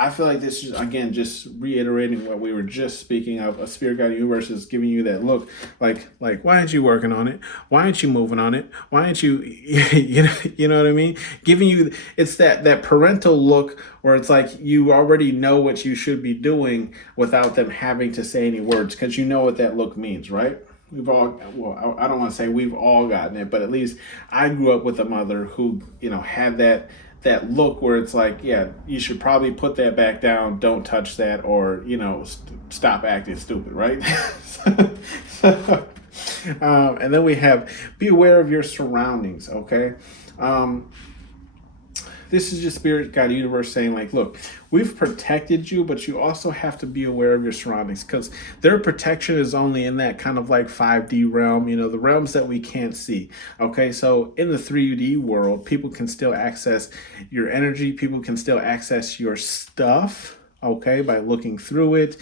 I feel like this is, again, just reiterating what we were just speaking of. A Spirit Guide Universe is giving you that look, like, why aren't you working on it? Why aren't you moving on it? Why aren't you, you know what I mean? Giving you, it's that parental look where it's like you already know what you should be doing without them having to say any words, because you know what that look means, right? We've all, well, I don't want to say we've all gotten it, but at least I grew up with a mother who, had that look where it's like, yeah, you should probably put that back down, don't touch that, or stop acting stupid, right? And then we have, be aware of your surroundings, okay? This is just Spirit Guide Universe saying, like, look, we've protected you, but you also have to be aware of your surroundings, because their protection is only in that kind of like 5D realm, the realms that we can't see. Okay, so in the 3D world, people can still access your energy, people can still access your stuff, okay, by looking through it,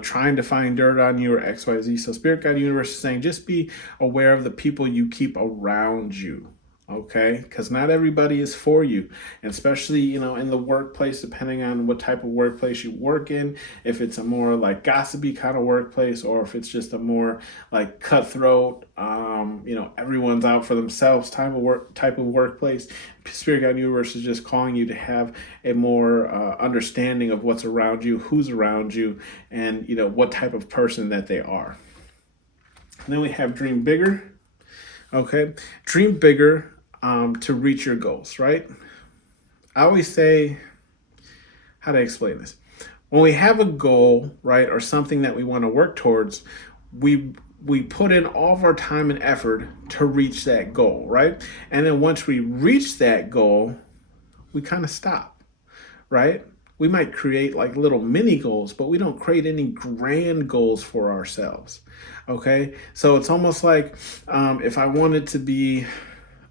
trying to find dirt on you or XYZ. So Spirit Guide Universe is saying, just be aware of the people you keep around you. Okay, because not everybody is for you, and especially in the workplace, depending on what type of workplace you work in. If it's a more like gossipy kind of workplace, or if it's just a more like cutthroat, everyone's out for themselves type of workplace, Spirit Guide Universe is just calling you to have a more understanding of what's around you, who's around you, and what type of person that they are. And then we have dream bigger. Okay, dream bigger to reach your goals, right? I always say, how to explain this? When we have a goal, right, or something that we want to work towards, we put in all of our time and effort to reach that goal, right? And then once we reach that goal, we kind of stop, right? We might create like little mini goals, but we don't create any grand goals for ourselves. Okay, so it's almost like if I wanted to be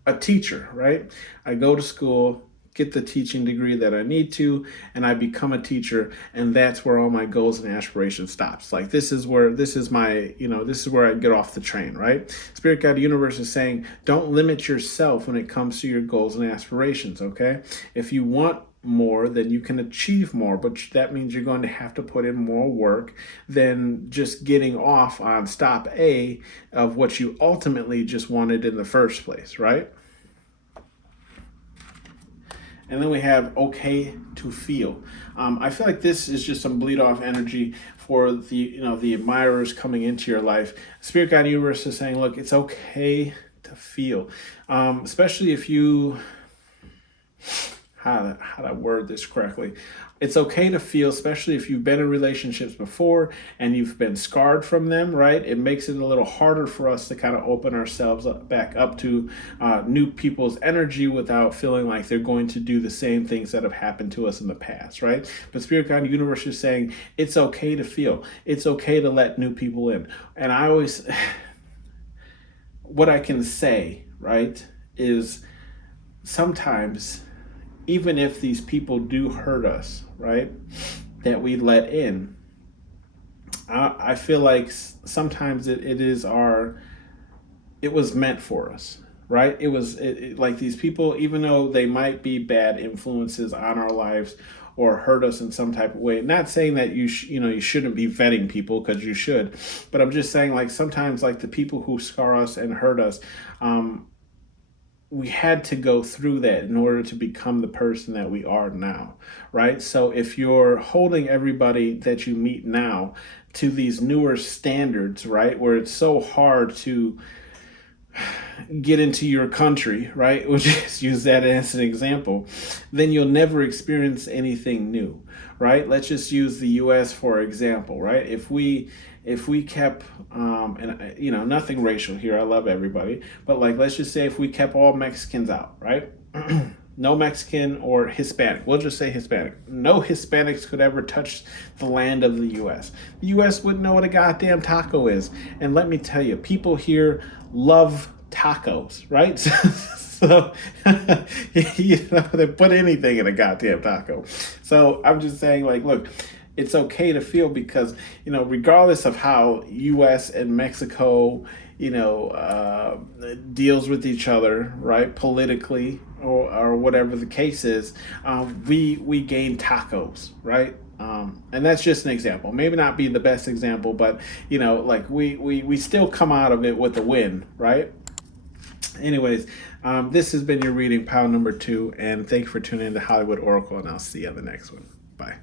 a teacher, right? I go to school, get the teaching degree that I need to, and I become a teacher, and that's where all my goals and aspirations stops. Like, this is where I get off the train, right? Spirit Guide Universe is saying, don't limit yourself when it comes to your goals and aspirations, okay? If you want more, then you can achieve more, but that means you're going to have to put in more work than just getting off on stop A of what you ultimately just wanted in the first place, right? And then we have okay to feel. I feel like this is just some bleed off energy for the admirers coming into your life. Spirit Guide Universe is saying, look, it's okay to feel, especially if you, how do I word this correctly? It's okay to feel, especially if you've been in relationships before and you've been scarred from them, right? It makes it a little harder for us to kind of open ourselves back up to new people's energy without feeling like they're going to do the same things that have happened to us in the past, right? But Spirit Guide Universe is saying it's okay to feel. It's okay to let new people in. And I always, what I can say, right, is sometimes, even if these people do hurt us, right, that we let in, I feel like sometimes it was meant for us, right? It was like these people, even though they might be bad influences on our lives or hurt us in some type of way. Not saying that you shouldn't be vetting people, because you should, but I'm just saying, like, sometimes, like, the people who scar us and hurt us, we had to go through that in order to become the person that we are now, right? So if you're holding everybody that you meet now to these newer standards, right, where it's so hard to get into your country, right? We'll just use that as an example. Then you'll never experience anything new, right? Let's just use the U.S. for example, right? If we kept, and nothing racial here. I love everybody, but like let's just say if we kept all Mexicans out, right? No Mexican or Hispanic. We'll just say Hispanic. No Hispanics could ever touch the land of the U.S. The U.S. wouldn't know what a goddamn taco is. And let me tell you, people here love tacos, right? So they put anything in a goddamn taco. So I'm just saying, like, look, it's okay to feel because, regardless of how U.S. and Mexico, deals with each other, right, politically or whatever the case is, we gain tacos, right? And that's just an example. Maybe not be the best example, but like we still come out of it with a win, right? Anyways, this has been your reading, pile number 2, and thank you for tuning in to Hollywood Oracle, and I'll see you on the next one. Bye.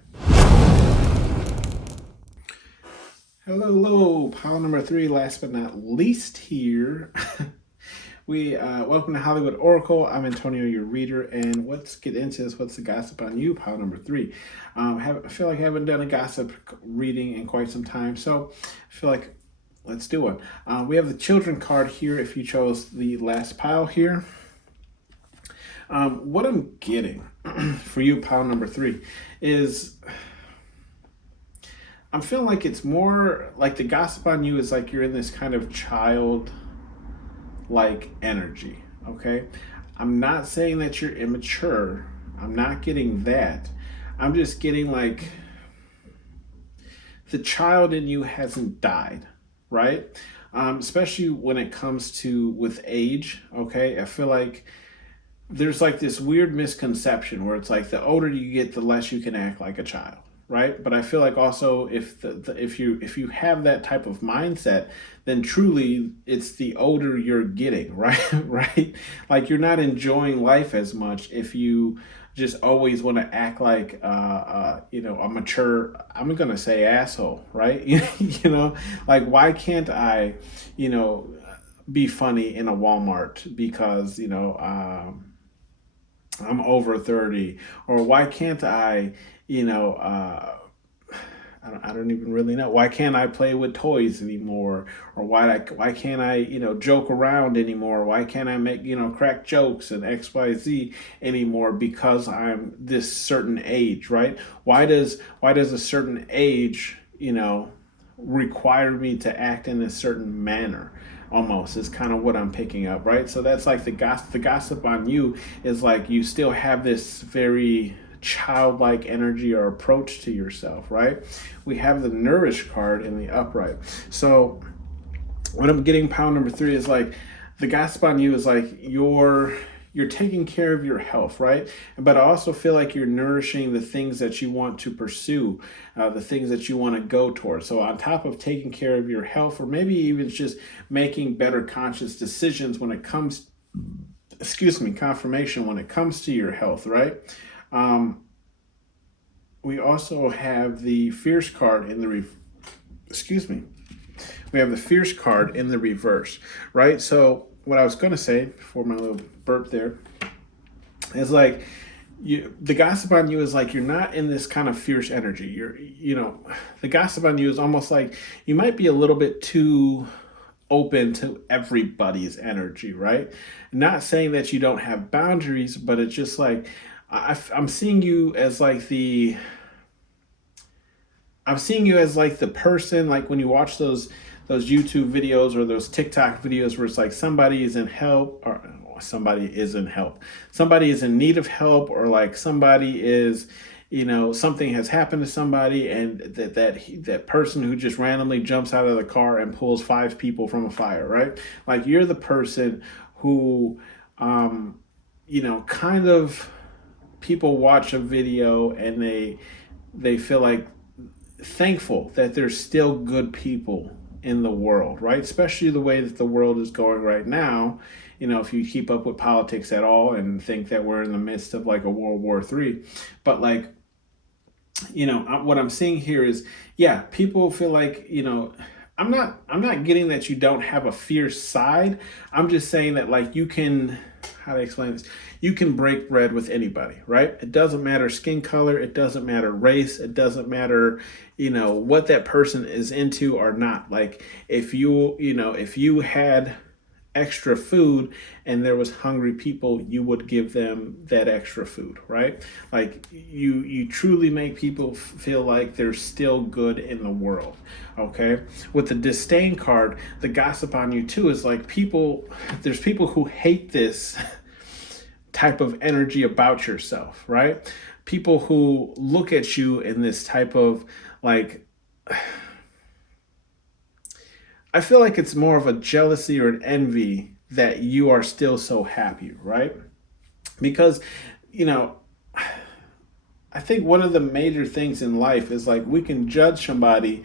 Hello, pile number 3. Last but not least, here we welcome to Hollywood Oracle. I'm Antonio, your reader, and let's get into this. What's the gossip on you? Pile number 3. I feel like I haven't done a gossip reading in quite some time, so I feel like let's do one. We have the children card here. If you chose the last pile here, what I'm getting for you, pile number 3, is I'm feeling like it's more like the gossip on you is like you're in this kind of child like energy, okay? I'm not saying that you're immature. I'm not getting that. I'm just getting like the child in you hasn't died, right? Especially when it comes to with age, okay? I feel like there's like this weird misconception where it's like the older you get, the less you can act like a child, right? But I feel like also if if you have that type of mindset, then truly it's the older you're getting, right? Right? Like you're not enjoying life as much if you just always want to act like a mature, I'm gonna say asshole, right? Like why can't I, be funny in a Walmart because I'm over 30, or why can't I, I don't even really know. Why can't I play with toys anymore? Or why can't I, joke around anymore? Why can't I make, crack jokes and XYZ anymore because I'm this certain age, right? Why does a certain age, require me to act in a certain manner? Almost is kind of what I'm picking up, right? So that's like the gossip on you is like you still have this very childlike energy or approach to yourself, right? We have the nourish card in the upright. So what I'm getting, pile number 3, is like the gossip on you is like you're taking care of your health, right? But I also feel like you're nourishing the things that you want to pursue, the things that you want to go towards. So on top of taking care of your health, or maybe even just making better conscious decisions when it comes, confirmation when it comes to your health, right? We also have the fierce card in the we have the fierce card in the reverse, right? So what I was going to say before my little burp there is like the gossip on you is like you're not in this kind of fierce energy. The gossip on you is almost like you might be a little bit too open to everybody's energy, right? Not saying that you don't have boundaries, but it's just like I'm seeing you as like the person, like when you watch those YouTube videos or those TikTok videos where it's like somebody is in help, or somebody is in need of help, or like somebody is, something has happened to somebody, and that person who just randomly jumps out of the car and pulls 5 people from a fire, right? Like you're the person who, kind of people watch a video and they feel like thankful that there's still good people in the world, right? Especially the way that the world is going right now. If you keep up with politics at all and think that we're in the midst of like a World War III. But like, what I'm seeing here is, yeah, people feel like, I'm not getting that you don't have a fierce side. I'm just saying that like you can, how to explain this? You can break bread with anybody, right? It doesn't matter skin color, it doesn't matter race, it doesn't matter, what that person is into or not. Like if you had extra food and there was hungry people, you would give them that extra food, right? Like you truly make people feel like there's still good in the world. Okay, with the disdain card, the gossip on you too is like there's people who hate this type of energy about yourself, right? People who look at you in this type of like, I feel like it's more of a jealousy or an envy that you are still so happy, right? Because, I think one of the major things in life is like we can judge somebody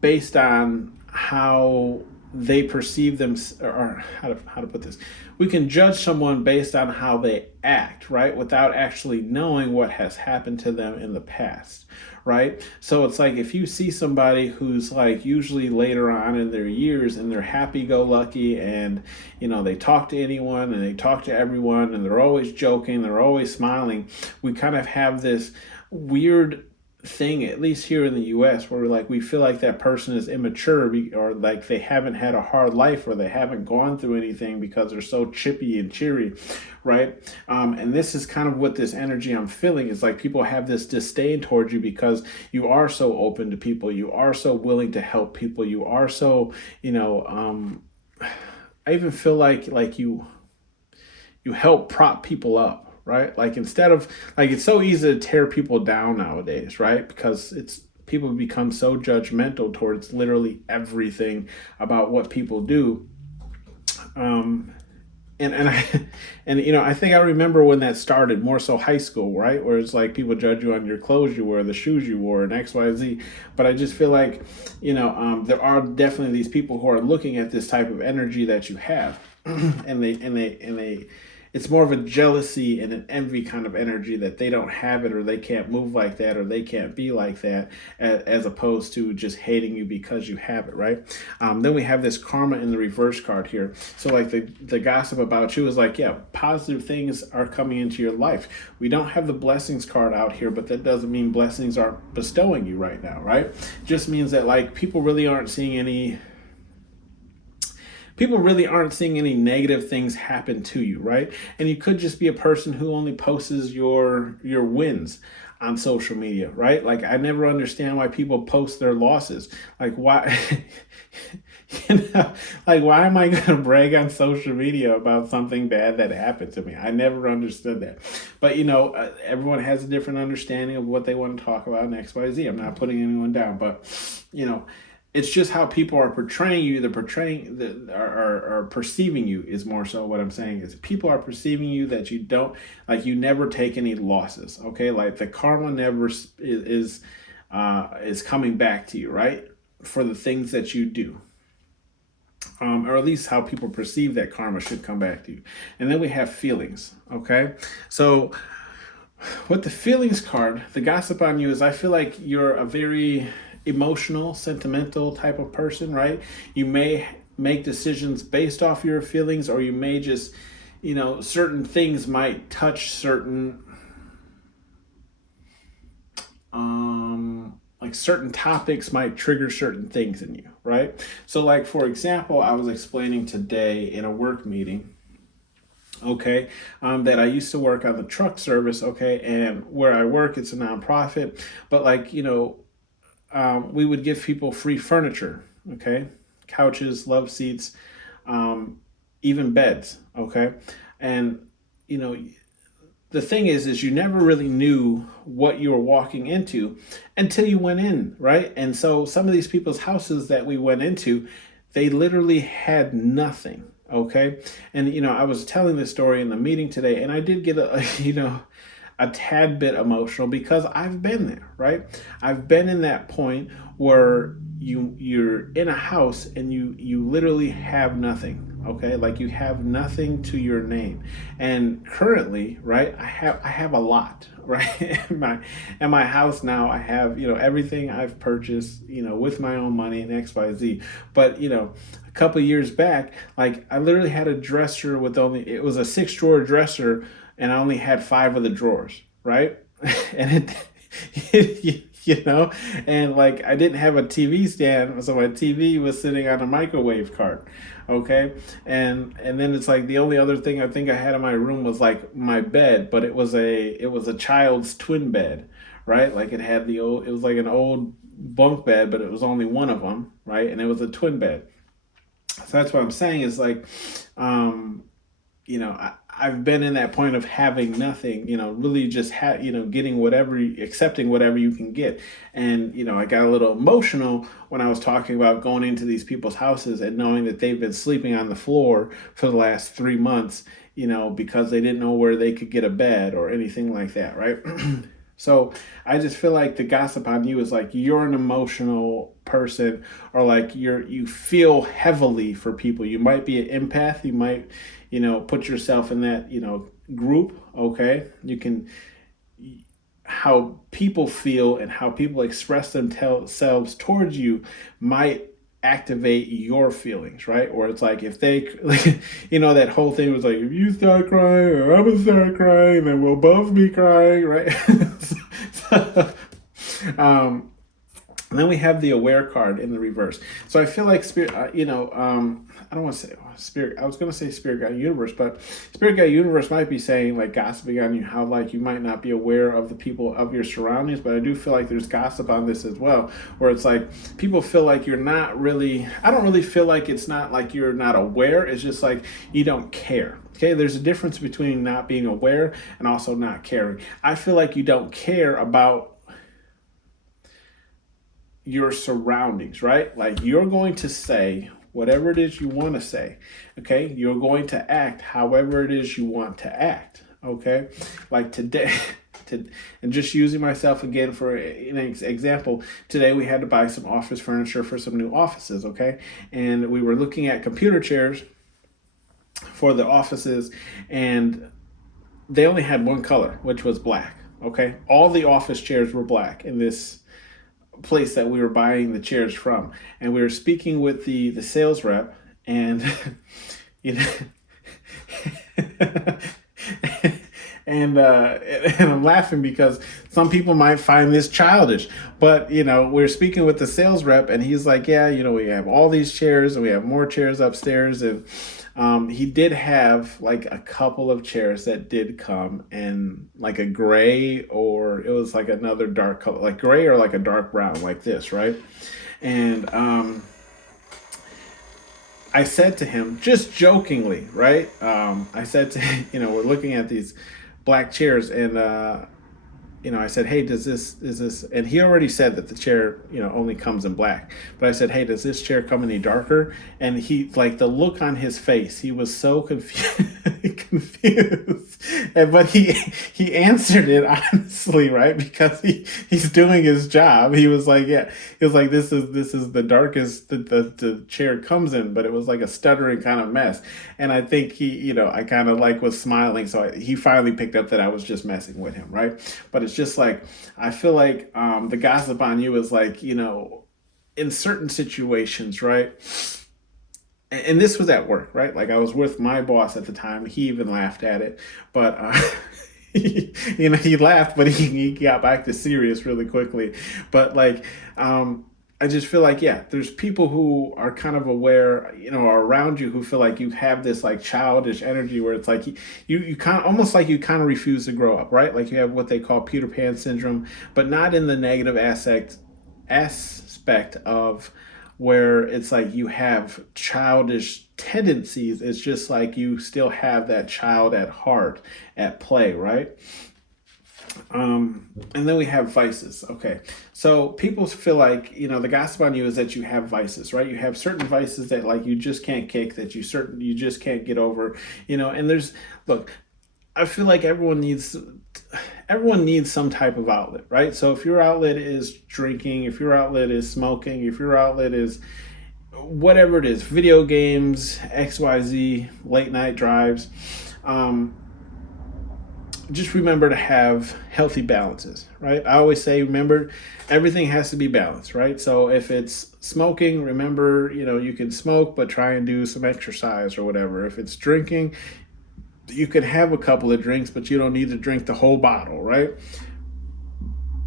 based on how they perceive them, or how to put this. We can judge someone based on how they act, right? Without actually knowing what has happened to them in the past, right? So it's like if you see somebody who's like usually later on in their years and they're happy-go-lucky and, they talk to anyone and they talk to everyone and they're always joking, they're always smiling, we kind of have this weird thing, at least here in the US, where like we feel like that person is immature or like they haven't had a hard life or they haven't gone through anything because they're so chippy and cheery, right? And this is kind of what this energy I'm feeling is like people have this disdain towards you because you are so open to people, you are so willing to help people, you are so, I even feel like you help prop people up, right? Like instead of like it's so easy to tear people down nowadays, right? Because people become so judgmental towards literally everything about what people do. I think I remember when that started, more so high school, right? Where it's like people judge you on your clothes you wear, the shoes you wore, and X, Y, Z. But I just feel like, there are definitely these people who are looking at this type of energy that you have, and they it's more of a jealousy and an envy kind of energy that they don't have it or they can't move like that or they can't be like that, as opposed to just hating you because you have it, right? Then we have this karma in the reverse card here. So like the gossip about you is like, yeah, positive things are coming into your life. We don't have the blessings card out here, but that doesn't mean blessings aren't bestowing you right now, right? It just means that like people really aren't seeing any negative things happen to you, right? And you could just be a person who only posts your wins on social media, right? Like I never understand why people post their losses. Like why, like why am I going to brag on social media about something bad that happened to me? I never understood that. But everyone has a different understanding of what they want to talk about in X, Y, Z. I'm not putting anyone down, but it's just how people are portraying you. Are perceiving you is more so what I'm saying is people are perceiving you that you don't, like you never take any losses. Okay, like the karma never is coming back to you, right? For the things that you do, or at least how people perceive that karma should come back to you. And then we have feelings. Okay, so with the feelings card, the gossip on you is I feel like you're a very emotional, sentimental type of person, right? You may make decisions based off your feelings, or you may just, certain things might touch certain, like certain topics might trigger certain things in you, right? So like, for example, I was explaining today in a work meeting, okay, that I used to work on the truck service, okay, and where I work, it's a nonprofit, but like, we would give people free furniture, okay? Couches, love seats, even beds, okay? And, the thing is you never really knew what you were walking into until you went in, right? And so some of these people's houses that we went into, they literally had nothing, okay? And, I was telling this story in the meeting today, and I did get a tad bit emotional because I've been there, right? I've been in that point where you're in a house and you literally have nothing. Okay, like you have nothing to your name, and currently, right, I have a lot, right, in my house now. I have, everything I've purchased, with my own money and XYZ. But a couple of years back, like I literally had a dresser with only, it was a 6 drawer dresser, and I only had five of the drawers, right? And and like I didn't have a TV stand, so my TV was sitting on a microwave cart. Okay, and then it's like the only other thing I think I had in my room was like my bed, but it was a child's twin bed, right? Like it was like an old bunk bed, but it was only one of them, right? And it was a twin bed. So that's what I'm saying is like, um, I've been in that point of having nothing, really just getting whatever, accepting whatever you can get. And, I got a little emotional when I was talking about going into these people's houses and knowing that they've been sleeping on the floor for the last 3 months, because they didn't know where they could get a bed or anything like that, right? So I just feel like the gossip on you is like you're an emotional person, or like you feel heavily for people. You might be an empath. You might, put yourself in that, group. Okay. You can, how people feel and how people express themselves towards you might activate your feelings, right? Or it's like if they, like, that whole thing was like, if you start crying or I'm gonna start crying, then we'll both be crying, right? so, um, and then we have the aware card in the reverse. So I feel like spirit, I don't want to say spirit. I was going to say spirit guide universe, but spirit guide universe might be saying like gossiping on you, how like you might not be aware of the people of your surroundings. But I do feel like there's gossip on this as well, where it's like people feel like you're not really. I don't really feel like it's not like you're not aware. It's just like you don't care. Okay, there's a difference between not being aware and also not caring. I feel like you don't care about your surroundings, right? Like you're going to say whatever it is you want to say, okay? You're going to act however it is you want to act, okay? Like today, and just using myself again for an example, today we had to buy some office furniture for some new offices, okay? And we were looking at computer chairs for the offices, and they only had one color, which was black, okay? All the office chairs were black in this place that we were buying the chairs from, and we were speaking with the sales rep, and you know and I'm laughing because some people might find this childish, but we're speaking with the sales rep, and he's like, yeah, we have all these chairs and we have more chairs upstairs, and he did have like a couple of chairs that did come in like a gray, or it was like another dark color, like gray or like a dark brown, like this, right? And I said to him, just jokingly, right? I said to him, we're looking at these black chairs, and I said, hey, is this, and he already said that the chair, only comes in black. But I said, hey, does this chair come any darker? And he, like the look on his face, he was so confused, confused. But he answered it honestly, right? Because he's doing his job. He was like, yeah, he was like, this is the darkest that the chair comes in, but it was like a stuttering kind of mess. And I think I kind of like was smiling. So he finally picked up that I was just messing with him, right? But it's just like, I feel like the gossip on you is like, in certain situations, right? And this was at work, right? Like I was with my boss at the time. He even laughed at it, but he laughed, but he got back to serious really quickly. But like, I just feel like, yeah, there's people who are kind of aware, are around you, who feel like you have this like childish energy where it's like you kind of almost like you kind of refuse to grow up, right? Like you have what they call Peter Pan syndrome, but not in the negative aspect of where it's like you have childish tendencies. It's just like you still have that child at heart at play, right? And then we have vices. Okay. So people feel like, the gossip on you is that you have vices, right? You have certain vices that like you just can't kick, that you just can't get over, and look, I feel like everyone needs everyone needs some type of outlet, right? So if your outlet is drinking, if your outlet is smoking, if your outlet is whatever it is, video games, XYZ, late night drives, just remember to have healthy balances, right? I always say, remember, everything has to be balanced, right? So if it's smoking, remember, you can smoke, but try and do some exercise or whatever. If it's drinking, you can have a couple of drinks, but you don't need to drink the whole bottle, right?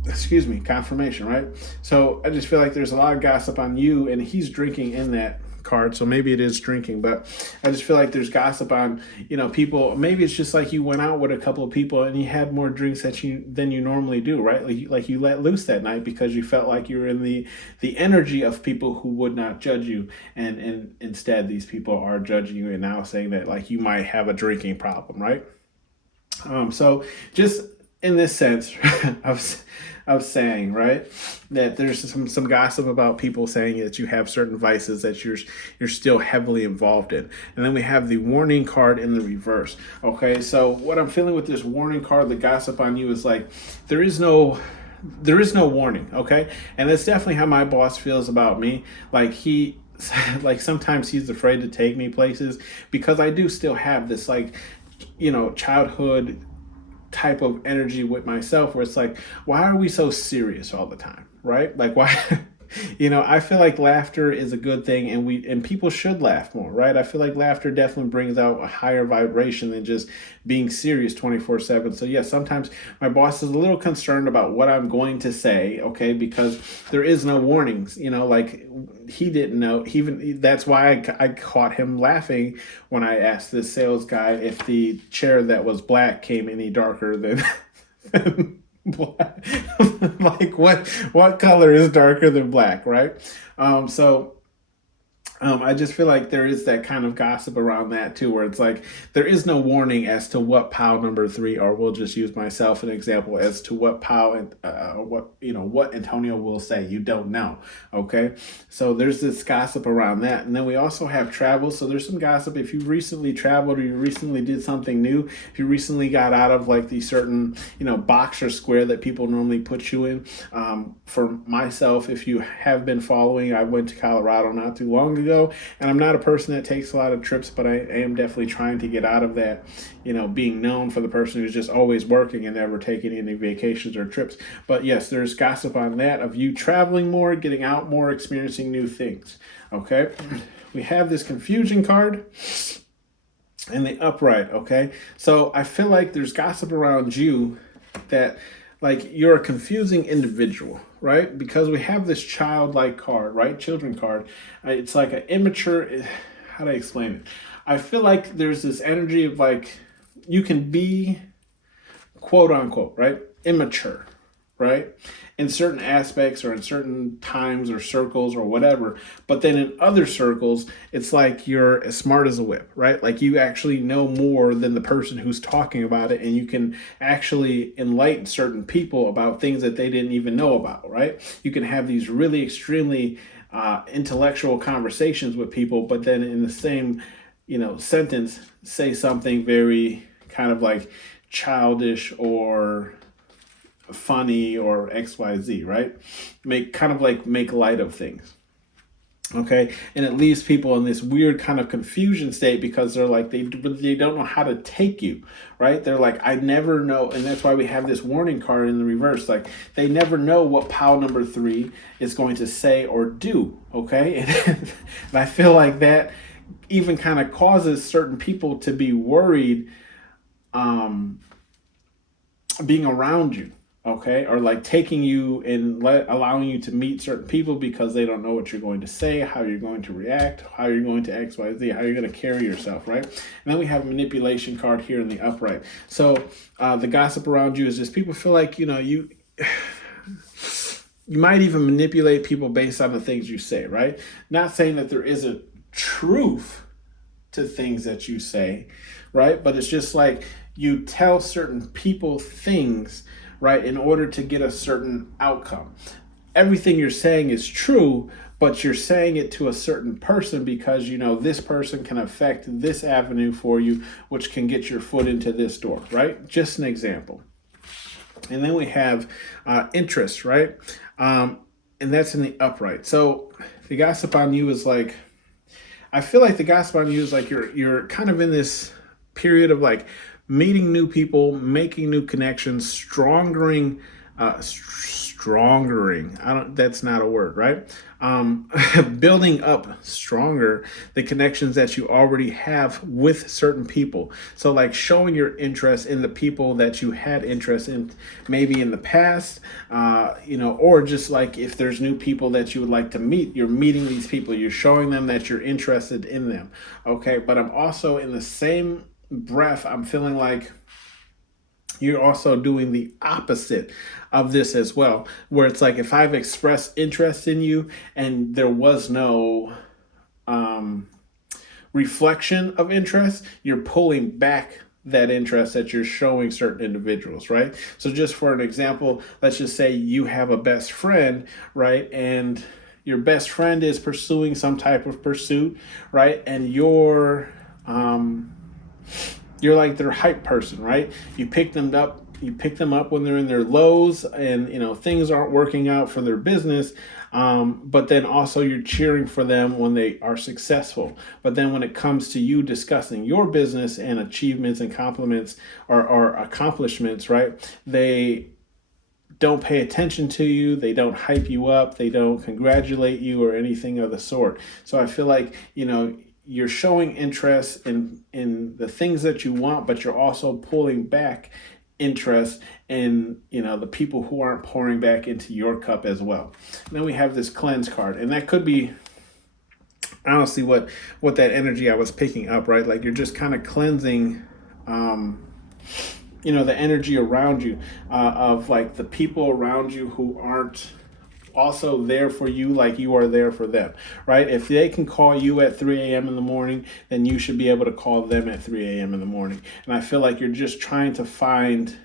Excuse me, confirmation, right? So I just feel like there's a lot of gossip on you, and he's drinking in that card, so maybe it is drinking, but I just feel like there's gossip on people. Maybe it's just like you went out with a couple of people and you had more drinks than you normally do, right? Like you let loose that night because you felt like you were in the energy of people who would not judge you, and instead these people are judging you and now saying that like you might have a drinking problem, right? So just in this sense of saying, right, that there's some gossip about people saying that you have certain vices that you're still heavily involved in. And then we have the warning card in the reverse. Okay, so what I'm feeling with this warning card, the gossip on you, is like there is no warning. Okay, and that's definitely how my boss feels about me. Like sometimes he's afraid to take me places because I do still have this childhood type of energy with myself where it's like, why are we so serious all the time, right? Like, why? I feel like laughter is a good thing, and people should laugh more, right? I feel like laughter definitely brings out a higher vibration than just being serious 24/7. So yeah, sometimes my boss is a little concerned about what I'm going to say, okay, because there is no warnings, like he didn't know. That's why I caught him laughing when I asked this sales guy if the chair that was black came any darker than black. Like what color is darker than black, right? I just feel like there is that kind of gossip around that too, where it's like there is no warning as to what pal number 3, or we'll just use myself an example as to what pal and what Antonio will say. You don't know, okay? So there's this gossip around that, and then we also have travel. So there's some gossip if you recently traveled or you recently did something new. If you recently got out of like the certain box or square that people normally put you in. For myself, if you have been following, I went to Colorado not too long ago, and I'm not a person that takes a lot of trips, but I am definitely trying to get out of that, being known for the person who's just always working and never taking any vacations or trips. But yes, there's gossip on that of you traveling more, getting out more, experiencing new things. Okay, we have this confusion card and the upright. Okay, so I feel like there's gossip around you that like you're a confusing individual, right? Because we have this childlike card, right? Children card. It's like an immature, how do I explain it? I feel like there's this energy of like, you can be quote unquote, right? Immature, right? In certain aspects or in certain times or circles or whatever. But then in other circles, it's like you're as smart as a whip, right? Like you actually know more than the person who's talking about it, and you can actually enlighten certain people about things that they didn't even know about, right? You can have these really extremely intellectual conversations with people, but then in the same, sentence, say something very kind of like childish or funny or XYZ, right? Make light of things. Okay, and it leaves people in this weird kind of confusion state because they're like they don't know how to take you, right? They're like, I never know, and that's why we have this warning card in the reverse. Like they never know what pal number 3 is going to say or do. Okay, and I feel like that even kind of causes certain people to be worried, being around you. Okay, or like taking you and allowing you to meet certain people because they don't know what you're going to say, how you're going to react, how you're going to XYZ, how you're going to carry yourself, right? And then we have a manipulation card here in the upright. So the gossip around you is just people feel like, you might even manipulate people based on the things you say, right? Not saying that there isn't truth to things that you say, right? But it's just like you tell certain people things, right, in order to get a certain outcome. Everything you're saying is true, but you're saying it to a certain person because this person can affect this avenue for you, which can get your foot into this door, right? Just an example. And then we have interest, right? And that's in the upright. So the gossip on you is like, I feel like the gossip on you is like you're kind of in this period of like meeting new people, making new connections, strongering. I don't. That's not a word, right? Building up stronger the connections that you already have with certain people. So like showing your interest in the people that you had interest in, maybe in the past, or just like if there's new people that you would like to meet, you're meeting these people. You're showing them that you're interested in them. Okay, but I'm also in the same breath, I'm feeling like you're also doing the opposite of this as well, where it's like if I've expressed interest in you and there was no reflection of interest, you're pulling back that interest that you're showing certain individuals, right? So just for an example, let's just say you have a best friend, right? And your best friend is pursuing some type of pursuit, right? And you're like their hype person, right? You pick them up when they're in their lows and things aren't working out for their business, but then also you're cheering for them when they are successful. But then when it comes to you discussing your business and achievements and compliments or accomplishments, right, they don't pay attention to you, they don't hype you up, they don't congratulate you or anything of the sort. So I feel like you're showing interest in the things that you want, but you're also pulling back interest in the people who aren't pouring back into your cup as well. And then we have this cleanse card, and that could be honestly what that energy I was picking up, right? Like you're just kind of cleansing the energy around you, of like the people around you who aren't also there for you like you are there for them, right? If they can call you at 3 a.m. in the morning, then you should be able to call them at 3 a.m. in the morning. And I feel like you're just trying to find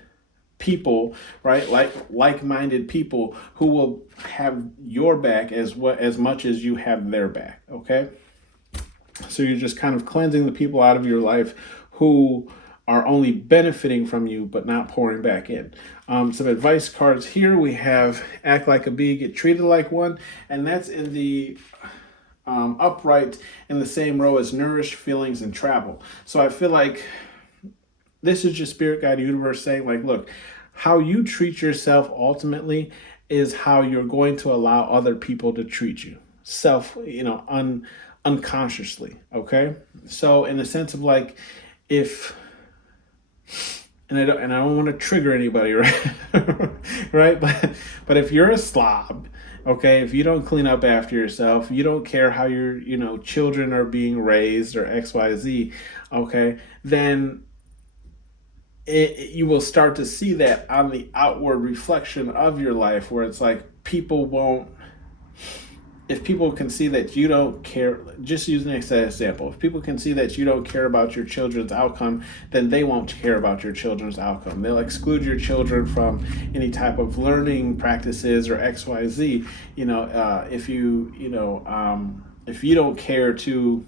people, right? Like-minded people who will have your back as much as you have their back, okay? So you're just kind of cleansing the people out of your life who are only benefiting from you but not pouring back in. Some advice cards here. We have act like a bee, get treated like one, and that's in the upright in the same row as nourish, feelings, and travel. So I feel like this is just spirit guide universe saying like, look, how you treat yourself ultimately is how you're going to allow other people to treat you unconsciously. Okay. So in the sense of like, if, and I don't want to trigger anybody, right? Right. But if you're a slob, okay, if you don't clean up after yourself, you don't care how your, children are being raised or XYZ, okay, then you will start to see that on the outward reflection of your life, where it's like if people can see that you don't care, just using an example, if people can see that you don't care about your children's outcome, then they won't care about your children's outcome. They'll exclude your children from any type of learning practices or XYZ. If you don't care to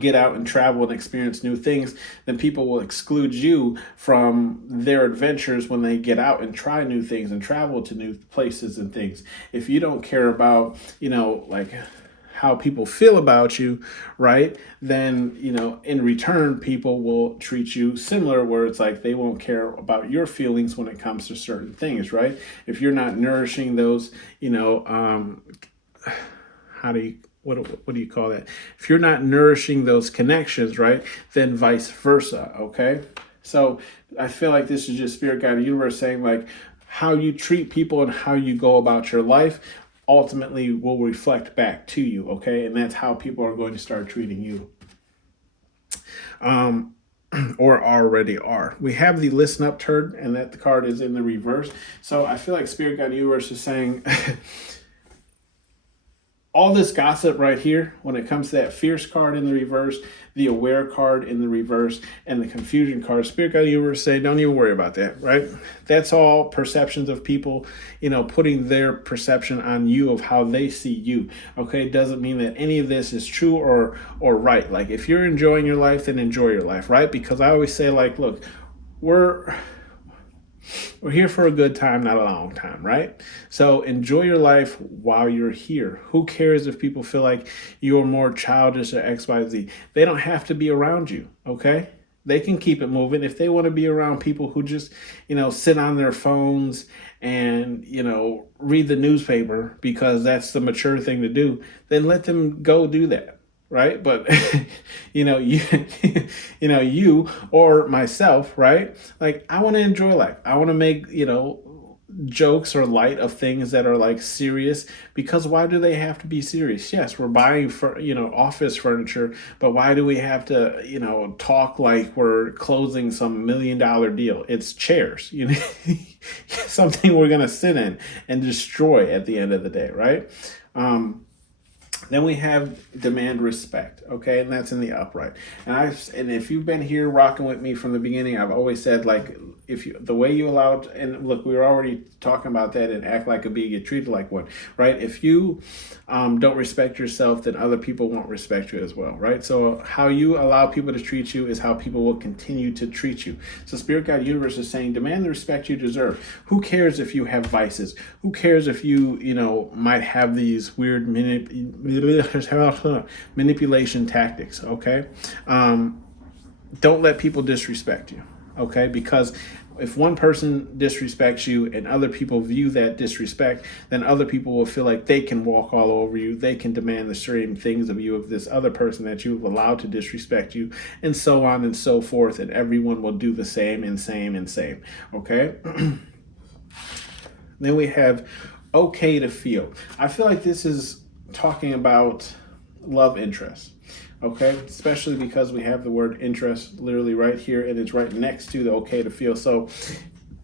get out and travel and experience new things, then people will exclude you from their adventures when they get out and try new things and travel to new places and things. If you don't care about, like how people feel about you, right, then, in return, people will treat you similar, where it's like they won't care about your feelings when it comes to certain things, right? If you're not nourishing those, what do you call that? If you're not nourishing those connections, right, then vice versa, okay? So I feel like this is just spirit guided universe saying like how you treat people and how you go about your life ultimately will reflect back to you, okay? And that's how people are going to start treating you. Or already are. We have the listen up turd, and that the card is in the reverse. So I feel like spirit guided universe is saying all this gossip right here, when it comes to that fierce card in the reverse, the aware card in the reverse, and the confusion card, spirit guide universe say, don't even worry about that, right? That's all perceptions of people, putting their perception on you of how they see you. Okay, it doesn't mean that any of this is true or right. Like if you're enjoying your life, then enjoy your life, right? Because I always say like, look, We're here for a good time, not a long time, right? So enjoy your life while you're here. Who cares if people feel like you're more childish or XYZ? They don't have to be around you, okay? They can keep it moving. If they want to be around people who just, sit on their phones and, read the newspaper because that's the mature thing to do, then let them go do that. Right. But, you or myself, right? Like, I want to enjoy life. I want to make, jokes or light of things that are like serious, because why do they have to be serious? Yes, we're buying for office furniture, but why do we have to talk like we're closing some $1 million deal? It's chairs, something we're gonna sit in and destroy at the end of the day, right? Then we have demand respect, okay, and that's in the upright. And if you've been here rocking with me from the beginning, I've always said, like, the way you allow it, and look, we were already talking about that, and act like a bee, get treated like one, right? If you don't respect yourself, then other people won't respect you as well, right? So how you allow people to treat you is how people will continue to treat you. So Spirit Guide Universe is saying, demand the respect you deserve. Who cares if you have vices? Who cares if you might have these weird manipulation tactics, okay? Don't let people disrespect you, okay? Because if one person disrespects you and other people view that disrespect, then other people will feel like they can walk all over you. They can demand the same things of you of this other person that you've allowed to disrespect you, and so on and so forth. And everyone will do the same and same and same, okay? Then we have okay to feel. I feel like this is talking about love interest. Okay, especially because we have the word interest literally right here, and it's right next to the okay to feel. So,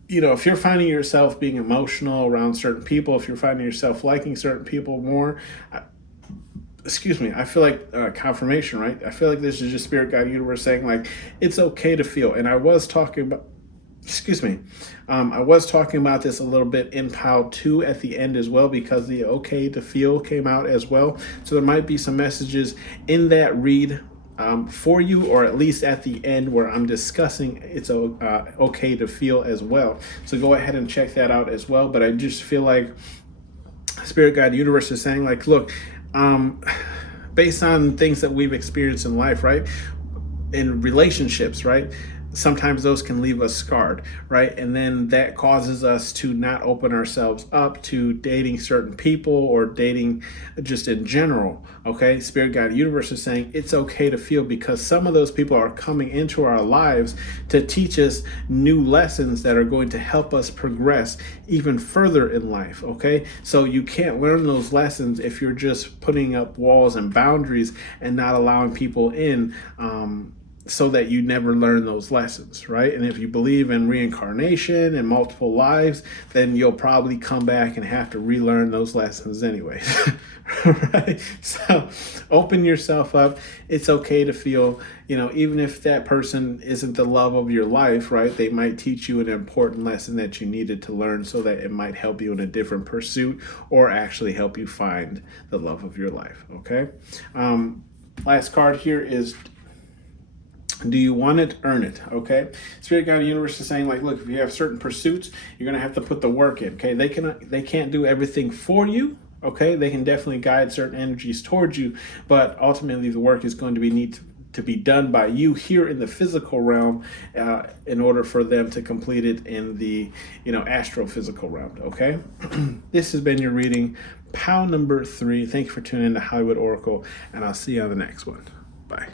if you're finding yourself being emotional around certain people, if you're finding yourself liking certain people more, I feel like confirmation, right? I feel like this is just Spirit Guide Universe saying, like, it's okay to feel. And I was talking about this a little bit in Pile 2 at the end as well, because the okay to feel came out as well. So there might be some messages in that read for you, or at least at the end where I'm discussing it's okay to feel as well. So go ahead and check that out as well. But I just feel like Spirit Guide Universe is saying, like, look, based on things that we've experienced in life, right? In relationships, right? Sometimes those can leave us scarred, right? And then that causes us to not open ourselves up to dating certain people or dating just in general, okay? Spirit Guide Universe is saying it's okay to feel, because some of those people are coming into our lives to teach us new lessons that are going to help us progress even further in life, okay? So you can't learn those lessons if you're just putting up walls and boundaries and not allowing people in, so that you never learn those lessons, right? And if you believe in reincarnation and multiple lives, then you'll probably come back and have to relearn those lessons anyways, right? So open yourself up. It's okay to feel, even if that person isn't the love of your life, right? They might teach you an important lesson that you needed to learn, so that it might help you in a different pursuit, or actually help you find the love of your life, okay? Last card here is, do you want it? Earn it, okay? Spirit Guide Universe is saying, like, look, if you have certain pursuits, you're going to have to put the work in, okay? They can't do everything for you, okay? They can definitely guide certain energies towards you, but ultimately the work is going to need to be done by you here in the physical realm, in order for them to complete it in the, astrophysical realm, okay? This has been your reading, Pile number 3. Thank you for tuning in to Hollywood Oracle, and I'll see you on the next one. Bye.